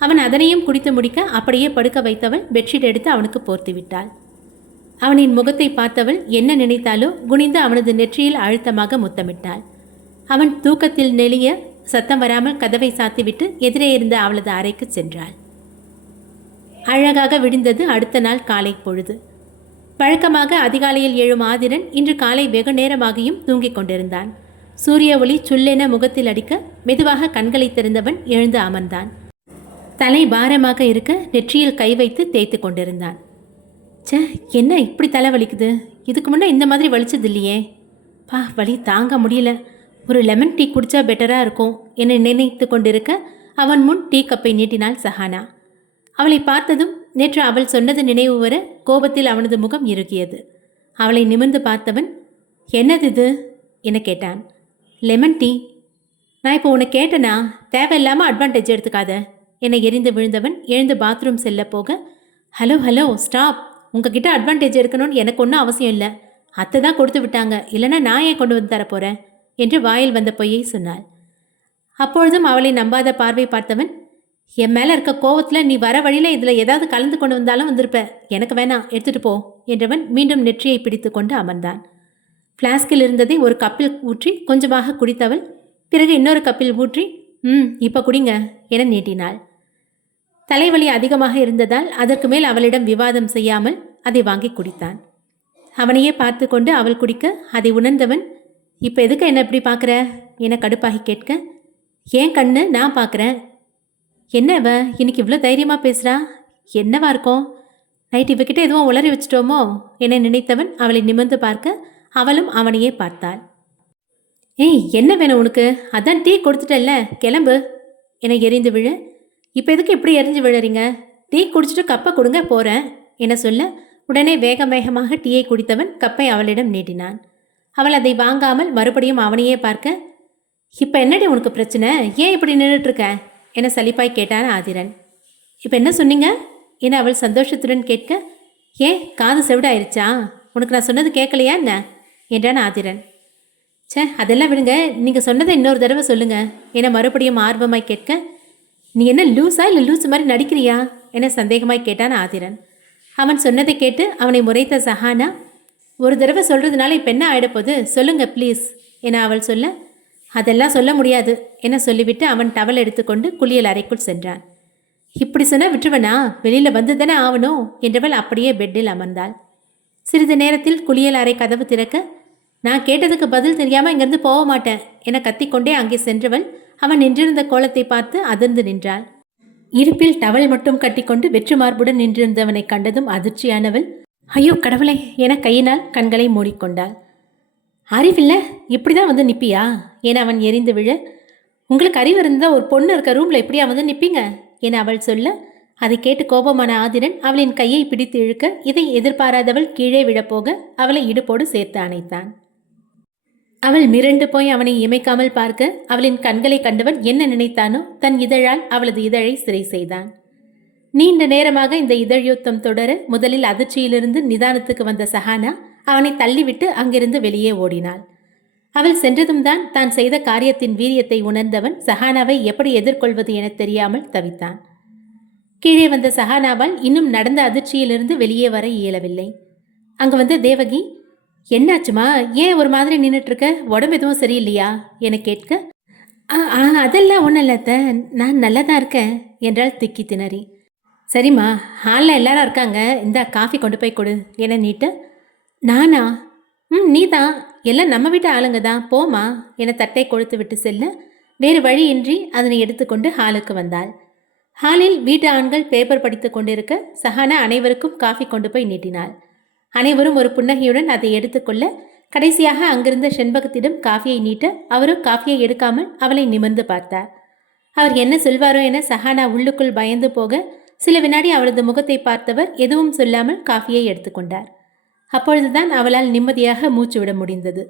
அவன் அதனையும் குடித்து முடிக்க அப்படியே படுக்க வைத்தவள் பெட்ஷீட் எடுத்து அவனுக்கு போர்த்தி விட்டாள். அவனின் முகத்தை பார்த்தவள் என்ன நினைத்தாலோ குனிந்து அவனது நெற்றியில் அழுத்தமாக முத்தமிட்டாள். அவன் தூக்கத்தில் நெளிய சத்தம் வராமல் கதவை சாத்திவிட்டு எதிரே இருந்த அவளது அறைக்கு சென்றாள். அழகாக விடிந்தது அடுத்த நாள் காலை பொழுது. வழக்கமாக அதிகாலையில் எழும் ஆதிரன் இன்று காலை வெகு நேரமாகியும் தூங்கிக் கொண்டிருந்தான். சூரிய ஒளி சுல்லென முகத்தில் அடிக்க மெதுவாக கண்களை திறந்தவன் எழுந்து அமர்ந்தான். தலை பாரமாக இருக்க நெற்றியில் கை வைத்து தேய்த்து கொண்டிருந்தான். சே, என்ன இப்படி தலை வலிக்குது? இதுக்கு முன்னே இந்த மாதிரி வலிச்சது இல்லையே. வலி தாங்க முடியல. ஒரு லெமன் டீ குடித்தா பெட்டராக இருக்கும் என நினைத்து கொண்டிருக்க அவன் முன் டீ கப்பை நீட்டினாள் சஹானா. அவளை பார்த்ததும் நேற்று அவள் சொன்னது நினைவு வர கோபத்தில் அவனது முகம் இறுகியது. அவளை நிமிர்ந்து பார்த்தவன், என்னது இது என கேட்டான். Lemon tea. நான் இப்போ உன்னை கேட்டனா? தேவையில்லாமல் அட்வான்டேஜ் எடுத்துக்காத என எரிந்து விழுந்தவன் எழுந்து பாத்ரூம் செல்ல போக, ஹலோ ஹலோ ஸ்டாப். உங்ககிட்ட அட்வான்டேஜ் எடுக்கணும்னு எனக்கு ஒன்றும் அவசியம் இல்லை. அத்தை தான் கொடுத்து விட்டாங்க, இல்லைன்னா நான் ஏன் கொண்டு வந்து தரப்போகிறேன் என்று வாயில் வந்த பொய்யை சொன்னாள். அப்பொழுதும் அவளை நம்பாத பார்வை பார்த்தவன், என் மேலே இருக்க கோவத்தில் நீ வர வழியில் இதில் ஏதாவது கலந்து கொண்டு வந்தாலும் வந்திருப்ப. எனக்கு வேணாம், எடுத்துகிட்டு போ என்றவன் மீண்டும் நெற்றியை பிடித்து கொண்டு அமர்ந்தான். ஃப்ளாஸ்கில் இருந்ததை ஒரு கப்பில் ஊற்றி கொஞ்சமாக குடித்தவள் பிறகு இன்னொரு கப்பில் ஊற்றி இப்போ குடிங்க என நீட்டினாள். தலைவலி அதிகமாக இருந்ததால் அதற்கு மேல் அவளிடம் விவாதம் செய்யாமல் அதை வாங்கி குடித்தான். அவனையே பார்த்து கொண்டு அவள் குடிக்க அதை உணர்ந்தவன், இப்போ எதுக்கு என்ன இப்படி பார்க்குற என கடுப்பாகி கேட்க, ஏன் கண்ணு நான் பார்க்குறேன். என்ன இவ இன்னைக்கு இவ்வளோ தைரியமாக பேசுகிறா? என்னவா இருக்கும்? நைட் இவகிட்ட எதுவும் உளறி வச்சிட்டோமோ என நினைத்தவன் அவளை நிமிர்ந்து பார்க்க அவளும் அவனையே பார்த்தாள். ஏய், என்ன வேணும் உனக்கு? அதான் டீ கொடுத்துட்டல்ல, கிளம்பு என எரிந்து விழ, இப்போ எதுக்கு இப்படி எரிஞ்சு விழறீங்க? டீ குடிச்சிட்டு கப்பை கொடுங்க போகிறேன் என சொல்ல உடனே வேக வேகமாக டீயை குடித்தவன் கப்பை அவளிடம் நீட்டினான். அவள் அதை வாங்காமல் மறுபடியும் அவனையே பார்க்க, இப்போ என்னடி உனக்கு பிரச்சனை? ஏன் இப்படி நின்றுட்டுருக்க என சலிப்பாய் கேட்டான் ஆதிரன். இப்போ என்ன சொன்னீங்க என அவள் சந்தோஷத்துடன் கேட்க, ஏன் காது செவிடாயிருச்சா? உனக்கு நான் சொன்னது கேட்கலையா என்ன என்றான் ஆதிரன். அதெல்லாம் விடுங்க, நீங்கள் சொன்னதை இன்னொரு தடவை சொல்லுங்க என மறுபடியும் ஆர்வமாய் கேட்க, நீ என்ன லூஸா இல்லை லூஸ் மாதிரி நடிக்கிறியா என சந்தேகமாய் கேட்டான் ஆதிரன். அவன் சொன்னதை கேட்டு அவனை முறைத்த சஹானா, ஒரு தடவை சொல்கிறதுனால இப்போ என்ன ஆகிடப்போகுது, சொல்லுங்க ப்ளீஸ் என அவள் சொல்ல, அதெல்லாம் சொல்ல முடியாது என சொல்லிவிட்டு அவன் டவல் எடுத்துக்கொண்டு குளியல் அறைக்குள் சென்றான். இப்படி சொன்னால் விட்டுருவனா? வெளியில் வந்து தானே ஆகணும் என்றவள் அப்படியே பெட்டில் அமர்ந்தாள். சிறிது நேரத்தில் குளியல் அறை கதவு திறக்க, நான் கேட்டதுக்கு பதில் தெரியாமல் இங்கேருந்து போக மாட்டேன் என கத்திக்கொண்டே அங்கே சென்றவள் அவன் நின்றிருந்த கோலத்தை பார்த்து அதிர்ந்து நின்றாள். இடுப்பில் டவல் மட்டும் கட்டிக்கொண்டு வெற்று மார்புடன் நின்றிருந்தவனை கண்டதும் அதிர்ச்சியானவள், ஐயோ கடவுளே என கையினால் கண்களை மூடிக்கொண்டாள். அறிவில்லை, இப்படி தான் வந்து நிற்பியா என அவன் எரிந்து விழ, உங்களுக்கு அறிவு இருந்தால் ஒரு பொண்ணு இருக்க ரூமில் எப்படியா வந்து நிற்பீங்க என அவள் சொல்ல, அதை கேட்டு கோபமான ஆதிரன் அவளின் கையை பிடித்து இழுக்க இதை எதிர்பாராதவள் கீழே விழப்போக அவளை இடுப்போடு சேர்த்து அணைத்தான். அவள் மிரண்டு போய் அவனை இமைக்காமல் பார்க்க அவளின் கண்களை கண்டவன் என்ன நினைத்தானோ தன் இதழால் அவளது இதழை சிறை செய்தான். நீண்ட நேரமாக இந்த இதழ் யுத்தம் தொடர முதலில் அதிர்ச்சியிலிருந்து நிதானத்துக்கு வந்த சஹானா அவனை தள்ளிவிட்டு அங்கிருந்து வெளியே ஓடினாள். அவள் சென்றதும் தான் செய்த காரியத்தின் வீரியத்தை உணர்ந்தவன் சஹானாவை எப்படி எதிர்கொள்வது என தெரியாமல் தவித்தான். கீழே வந்த சஹானாவால் இன்னும் நடந்த அதிர்ச்சியிலிருந்து வெளியே வர இயலவில்லை. அங்கு வந்து தேவகி, என்னாச்சுமா, ஏன் ஒரு மாதிரி நின்றுட்டுருக்க, உடம்பு எதுவும் சரியில்லையா என கேட்க, அதெல்லாம் ஒன்றும் இல்லத்த, நான் நல்லா தான் இருக்கேன் என்றால் திக்கி திணறி. சரிம்மா, ஹாலில் எல்லாரும் இருக்காங்க, இந்த காஃபி கொண்டு போய் கொடு என நீட்ட, நானா? நீ தான், எல்லாம் நம்ம வீட்டு ஆளுங்க தான், போமா என தட்டை கொழுத்து விட்டு செல்ல வேறு வழியின்றி அதனை எடுத்துக்கொண்டு ஹாலுக்கு வந்தாள். ஹாலில் வீட்டு ஆண்கள் பேப்பர் படித்து கொண்டிருக்க சஹானா அனைவருக்கும் காஃபி கொண்டு போய் நீட்டினாள். அனைவரும் ஒரு புன்னகையுடன் அதை எடுத்துக்கொள்ள கடைசியாக அங்கிருந்த செண்பகத்திடம் காஃபியை நீட்ட அவரும் காஃபியை எடுக்காமல் அவளை நிமிர்ந்து பார்த்தார். அவர் என்ன சொல்வாரோ என சஹானா உள்ளுக்குள் பயந்து போக சில வினாடி அவளது முகத்தை பார்த்தவர் எதுவும் சொல்லாமல் காஃபியை எடுத்துக்கொண்டார். அப்பொழுதுதான் அவளால் நிம்மதியாக மூச்சு விட முடிந்தது.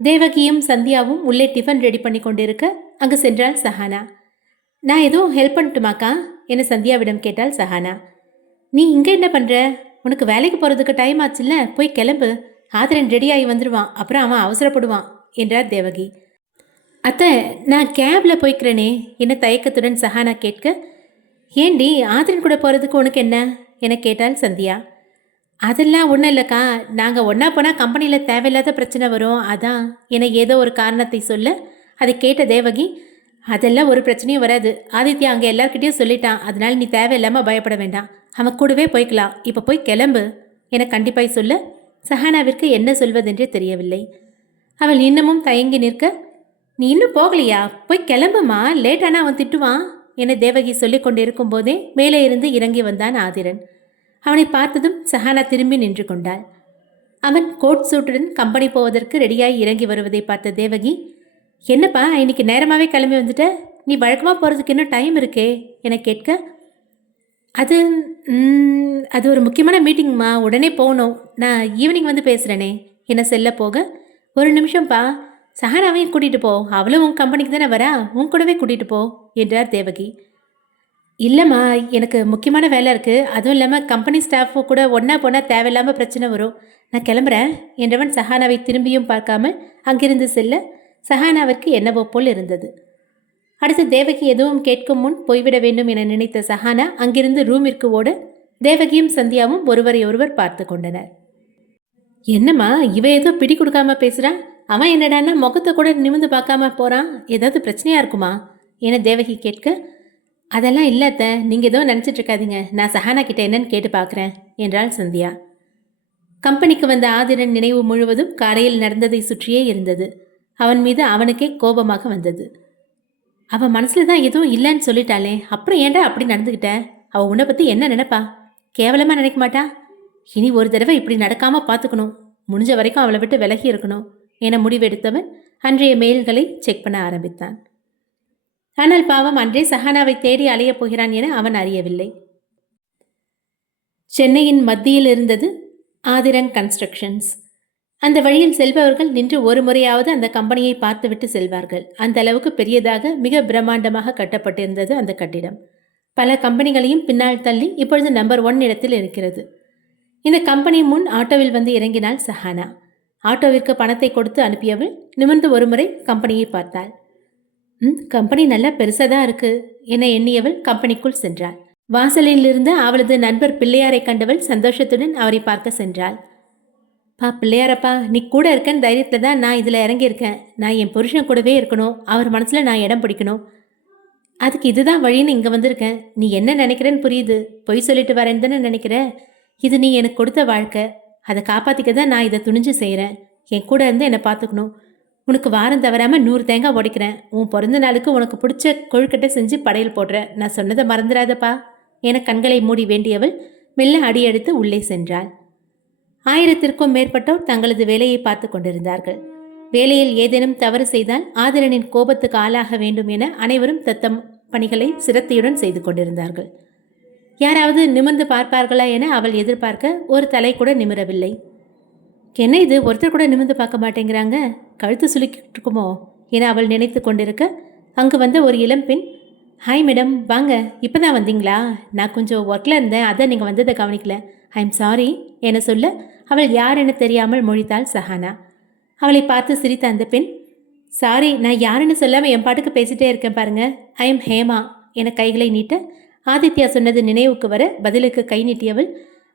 தேவகியும் சந்தியாவும் உள்ளே டிஃபன் ரெடி பண்ணி கொண்டிருக்க அங்கு சென்றாள் சஹானா. நான் எதுவும் ஹெல்ப் பண்ணட்டுமாக்கா என சந்தியாவிடம் கேட்டாள் சஹானா. நீ இங்கே என்ன பண்ணுற? உனக்கு வேலைக்கு போகிறதுக்கு டைம் ஆச்சுல்ல, போய் கிளம்பு. ஆதிரன் ரெடியாகி வந்துடுவான், அப்புறம் அவன் அவசரப்படுவான் என்றார் தேவகி. அத்தை, நான் கேபில் போய்க்கிறேனே என தயக்கத்துடன் சஹானா கேட்க, ஏண்டி ஆதிரன் கூட போகிறதுக்கு உனக்கு என்ன என கேட்டாள் சந்தியா. அதெல்லாம் ஒன்றும் இல்லைக்கா, நாங்கள் ஒன்றா போனால் கம்பெனியில் தேவையில்லாத பிரச்சனை வரும், அதான் என ஏதோ ஒரு காரணத்தை சொல்ல அதை கேட்ட தேவகி, அதெல்லாம் ஒரு பிரச்சனையும் வராது, ஆதித்யா அங்கே எல்லார்கிட்டையும் சொல்லிட்டான், அதனால் நீ தேவையில்லாமல் பயப்பட வேண்டாம், அவன் கூடவே போய்க்கலாம், இப்போ போய் கிளம்பு என கண்டிப்பாய் சொல்ல சஹானாவிற்கு என்ன சொல்வதென்றே தெரியவில்லை. அவள் இன்னமும் தயங்கி நிற்க, நீ இன்னும் போகலையா? போய் கிளம்புமா, லேட்டானா அவன் திட்டுவான் என தேவகி சொல்லிக் கொண்டிருக்கும் போதே மேலே இருந்து இறங்கி வந்தான் ஆதிரன். அவனை பார்த்ததும் சஹானா திரும்பி நின்று கொண்டாள். அவன் கோட் சூட்டுடன் கம்பெனி போவதற்கு ரெடியாகி இறங்கி வருவதை பார்த்த தேவகி, என்னப்பா இன்னைக்கு நேரமாகவே கிளம்பி வந்துட்ட, நீ வழக்கமாக போகிறதுக்கு இன்னும் டைம் இருக்கே என கேட்க, அது அது ஒரு முக்கியமான மீட்டிங்மா, உடனே போகணும், நான் ஈவினிங் வந்து பேசுகிறேனே என செல்ல போக, ஒரு நிமிஷம்ப்பா, சஹானாவையும் கூட்டிகிட்டு போ, அவளும் உன் கம்பெனிக்கு தானே வரா, உன் கூடவே கூட்டிகிட்டு போ என்றார் தேவகி. இல்லைம்மா, எனக்கு முக்கியமான வேலை இருக்குது, அதுவும் இல்லாமல் கம்பெனி ஸ்டாஃபு கூட ஒன்றா போனால் தேவையில்லாமல் பிரச்சனை வரும், நான் கிளம்புறேன் என்றவன் சஹானாவை திரும்பியும் பார்க்காமல் அங்கிருந்து செல்ல சஹானாவிற்கு என்னவோ போல் இருந்தது. அடுத்து தேவகி எதுவும் கேட்கும் முன் போய்விட வேண்டும் என நினைத்த சஹானா அங்கிருந்து ரூமிற்கு ஓட தேவகியும் சந்தியாவும் ஒருவரை ஒருவர் பார்த்து கொண்டனர். என்னம்மா இவ ஏதோ பிடி கொடுக்காம பேசுகிறான், அவன் என்னடான்னா முகத்தை கூட நிமிந்து பார்க்காம போகிறான், ஏதாவது பிரச்சனையாக இருக்குமா என தேவகி கேட்க, அதெல்லாம் இல்லாத, நீங்கள் ஏதோ நினச்சிட்டு இருக்காதீங்க, நான் சஹானா கிட்ட என்னன்னு கேட்டு பார்க்குறேன் என்றாள் சந்தியா. கம்பெனிக்கு வந்த ஆதிரன் நினைவு முழுவதும் காலையில் நடந்ததை சுற்றியே இருந்தது. அவன் மீது அவனுக்கே கோபமாக வந்தது. அவன் மனசில் தான் எதுவும் இல்லைன்னு சொல்லிட்டாளே, அப்புறம் ஏன்டா அப்படி நடந்துக்கிட்ட? அவள் உன்னை பற்றி என்ன நினைப்பா? கேவலமாக நினைக்க மாட்டா? இனி ஒரு தடவை இப்படி நடக்காமல் பார்த்துக்கணும், முடிஞ்ச வரைக்கும் அவளை விட்டு விலகி இருக்கணும் என முடிவெடுத்தவன் அன்றைய மெயில்களை செக் பண்ண ஆரம்பித்தான். ஆனால் பாவம், அன்றே சஹானாவை தேடி அலையப் போகிறான் என அவன் அறியவில்லை. சென்னையின் மத்தியில் இருந்தது ஆதிரன் கன்ஸ்ட்ரக்ஷன்ஸ். அந்த வழியில் செல்பவர்கள் நின்று ஒரு முறையாவது அந்த கம்பெனியை பார்த்துவிட்டு செல்வார்கள். அந்த அளவுக்கு பெரியதாக மிக பிரம்மாண்டமாக கட்டப்பட்டிருந்தது அந்த கட்டிடம். பல கம்பெனிகளையும் பின்னால் தள்ளி இப்பொழுது நம்பர் 1 இடத்தில் இருக்கிறது. இந்த கம்பெனி முன் ஆட்டோவில் வந்து இறங்கினாள் சஹானா. ஆட்டோவிற்கு பணத்தை கொடுத்து அனுப்பியவள் நிமிர்ந்து ஒருமுறை கம்பெனியை பார்த்தாள். கம்பெனி நல்லா பெருசாக தான் இருக்கு என எண்ணியவள் கம்பெனிக்குள் சென்றாள். வாசலில் இருந்து அவளது நண்பர் பிள்ளையாரை கண்டவள் சந்தோஷத்துடன் அவரை பார்க்க சென்றாள். பிள்ளையாரப்பா, நீ கூட இருக்கன்னு தைரியத்தில் தான் நான் இதில் இறங்கியிருக்கேன். நான் என் புருஷன் கூடவே இருக்கணும், அவர் மனசில் நான் இடம் பிடிக்கணும், அதுக்கு இதுதான் வழின்னு இங்கே வந்திருக்கேன். நீ என்ன நினைக்கிறேன்னு புரியுது, பொய் சொல்லிட்டு வரேன்னு தானே நினைக்கிற. இது நீ எனக்கு கொடுத்த வாழ்க்கை, அதை காப்பாற்றிக்க தான் நான் இதை துணிஞ்சு செய்கிறேன். என் கூட இருந்து என்னை பார்த்துக்கணும். உனக்கு வாரம் தவறாமல் 100 தேங்காய் உடைக்கிறேன். உன் பிறந்த நாளுக்கு உனக்கு பிடிச்ச கொழுக்கட்டை செஞ்சு படையல் போடுறேன். நான் சொன்னதை மறந்துடாதப்பா என கண்களை மூடி வேண்டியவள் மெல்ல அடியெடுத்து உள்ளே சென்றாள். 1000த்திற்கும் மேற்பட்டோர் தங்களது வேலையை பார்த்து கொண்டிருந்தார்கள். வேலையில் ஏதேனும் தவறு செய்தால் ஆதிரனின் கோபத்துக்கு ஆளாக வேண்டும் என அனைவரும் தத்தம் பணிகளை சிரத்தையுடன் செய்து கொண்டிருந்தார்கள். யாராவது நிமிர்ந்து பார்ப்பார்களா என அவள் எதிர்பார்க்க ஒரு தலை கூட நிமிரவில்லை. என்ன இது, ஒருத்தர் கூட நிமிர்ந்து பார்க்க மாட்டேங்கிறாங்க, கழுத்து சுலுக்கிட்டு இருக்குமோ என அவள் நினைத்து கொண்டிருக்க அங்கு வந்த ஒரு இளம்பெண், ஹாய் மேடம், வாங்க, இப்போ தான் வந்தீங்களா? நான் கொஞ்சம் ஒர்க்கில் இருந்தேன், அதான் நீங்கள் வந்ததை கவனிக்கல, ஐ எம் சாரி என சொல்ல அவள் யார் என தெரியாமல் மொழித்தாள் சஹானா. அவளை பார்த்து சிரித்த அந்த பெண், சாரி, நான் யாருன்னு சொல்லாமல் என் பாட்டுக்கு பேசிகிட்டே இருக்கேன் பாருங்க, ஐ எம் ஹேமா என கைகளை நீட்ட ஆதித்யா சொன்னது நினைவுக்கு வர பதிலுக்கு கை நீட்டியவள்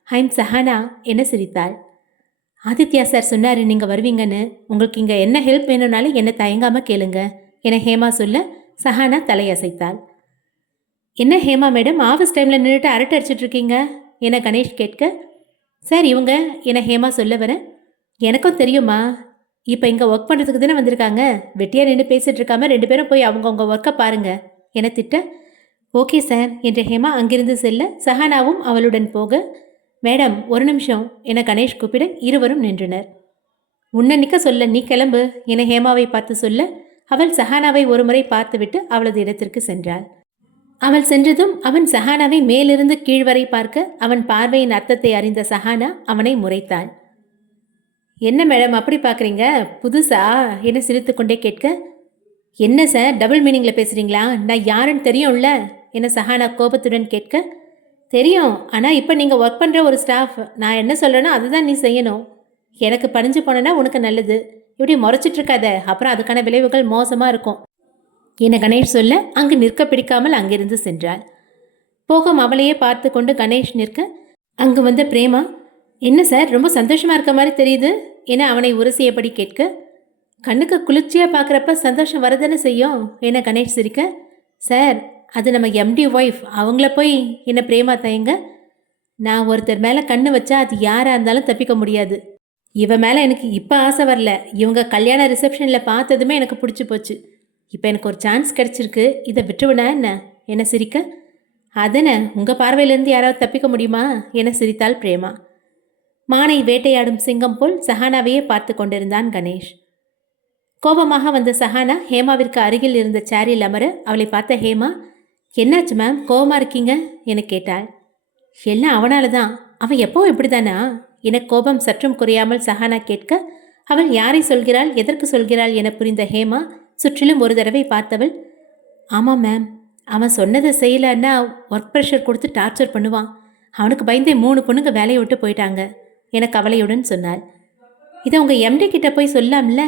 ஐ எம் சஹானா என சிரித்தாள். ஆதித்யா சார் சொன்னார் நீங்கள் வருவீங்கன்னு, உங்களுக்கு இங்கே என்ன ஹெல்ப் வேணும்னாலும் என்னை தயங்காமல் கேளுங்க என ஹேமா சொல்ல சஹானா தலையசைத்தாள். என்ன ஹேமா மேடம், ஆஃபீஸ் டைமில் நின்றுட்டு அரட்டை அடிச்சிட்ருக்கீங்க என கணேஷ் கேட்க, சார் இவங்க என ஹேமா சொல்ல வர, எனக்கும் தெரியுமா, இப்போ இங்கே ஒர்க் பண்ணுறதுக்கு தானே வந்திருக்காங்க, வெட்டியாக நின்று பேசிகிட்டு இருக்காம 2 பேரும் போய் அவங்கவுங்க ஒர்க்கை பாருங்க என திட்ட, ஓகே சார் என்ற ஹேமா அங்கிருந்து செல்ல சஹானாவும் அவளுடன் போக, மேடம் ஒரு நிமிஷம் என கணேஷ் கூப்பிட இருவரும் நின்றனர். உன்னை நிற்க சொல்ல, நீ கிளம்பு என ஹேமாவை பார்த்து சொல்ல அவள் சஹானாவை ஒருமுறை பார்த்துவிட்டு அவளது இடத்திற்கு சென்றாள். அவள் சென்றதும் அவன் சஹானாவை மேலிருந்து கீழ் வரை பார்க்க அவன் பார்வையின் அர்த்தத்தை அறிந்த சஹானா அவனை முறைத்தாள். என்ன மேடம் அப்படி பார்க்குறீங்க, புதுசா என சிரித்து கொண்டே கேட்க, என்ன சார் டபுள் மீனிங்கில் பேசுகிறீங்களா, நான் யாருன்னு தெரியும்ல என சஹானா கோபத்துடன் கேட்க, தெரியும், ஆனால் இப்போ நீங்கள் ஒர்க் பண்ணுற ஒரு ஸ்டாஃப், நான் என்ன சொல்கிறேனோ அதுதான் நீ செய்யணும், எனக்கு பணிஞ்சு போனேன்னா உனக்கு நல்லது, இப்படி முறைச்சிட்ருக்காத, அப்புறம் அதுக்கான விளைவுகள் மோசமாக இருக்கும் என கணேஷ் சொல்ல அங்கு நிற்க பிடிக்காமல் அங்கிருந்து சென்றாள். போகும் அவளையே பார்த்து கொண்டு கணேஷ் நிற்க அங்கு வந்த பிரேமா, என்ன சார் ரொம்ப சந்தோஷமாக இருக்க மாதிரி தெரியுது என அவனை உரசியபடி கேட்க, கண்ணுக்கு குளிர்ச்சியாக பார்க்குறப்ப சந்தோஷம் வரதானே செய்யும் என கணேஷ் சிரிக்க, சார் அது நம்ம எம்டி ஒய்ஃப், அவங்கள போய் என்ன பிரேமா தயங்க, நான் ஒருத்தர் மேலே கண்ணு வச்சா அது யாராக இருந்தாலும் தப்பிக்க முடியாது, இவ மேலே எனக்கு இப்போ ஆசை வரல, இவங்க கல்யாண ரிசப்ஷனில் பார்த்ததுமே எனக்கு பிடிச்சி போச்சு, இப்போ எனக்கு ஒரு சான்ஸ் கிடச்சிருக்கு, இதை விட்டுவினா என்ன என சிரிக்க, அதனை உங்கள் பார்வையிலேருந்து யாராவது தப்பிக்க முடியுமா என சிரித்தாள் பிரேமா. மானை வேட்டையாடும் சிங்கம் போல் சஹானாவையே பார்த்து கொண்டிருந்தான் கணேஷ். கோபமாக வந்த சஹானா ஹேமாவிற்கு அருகில் இருந்த சேரில் அமர அவளை பார்த்த ஹேமா, என்னாச்சு மேம் கோபமாக இருக்கீங்க என கேட்டாள். எல்லாம் அவனால தான், அவன் எப்பவும் இப்படி தானா என கோபம் சற்றும் குறையாமல் சஹானா கேட்க, அவள் யாரை சொல்கிறாள் எதற்கு சொல்கிறாள் என புரிந்த ஹேமா சுற்றிலும் ஒரு தடவை பார்த்தவள், ஆமாம் மேம், அவன் சொன்னதை செய்யலைன்னா ஒர்க் ப்ரெஷர் கொடுத்து டார்ச்சர் பண்ணுவான், அவனுக்கு பயந்தே 3 பொண்ணுங்க வேலையை விட்டு போயிட்டாங்க என கவலையுடன் சொன்னாள். இதை உங்கள் எம்டி கிட்ட போய் சொல்லாம்ல,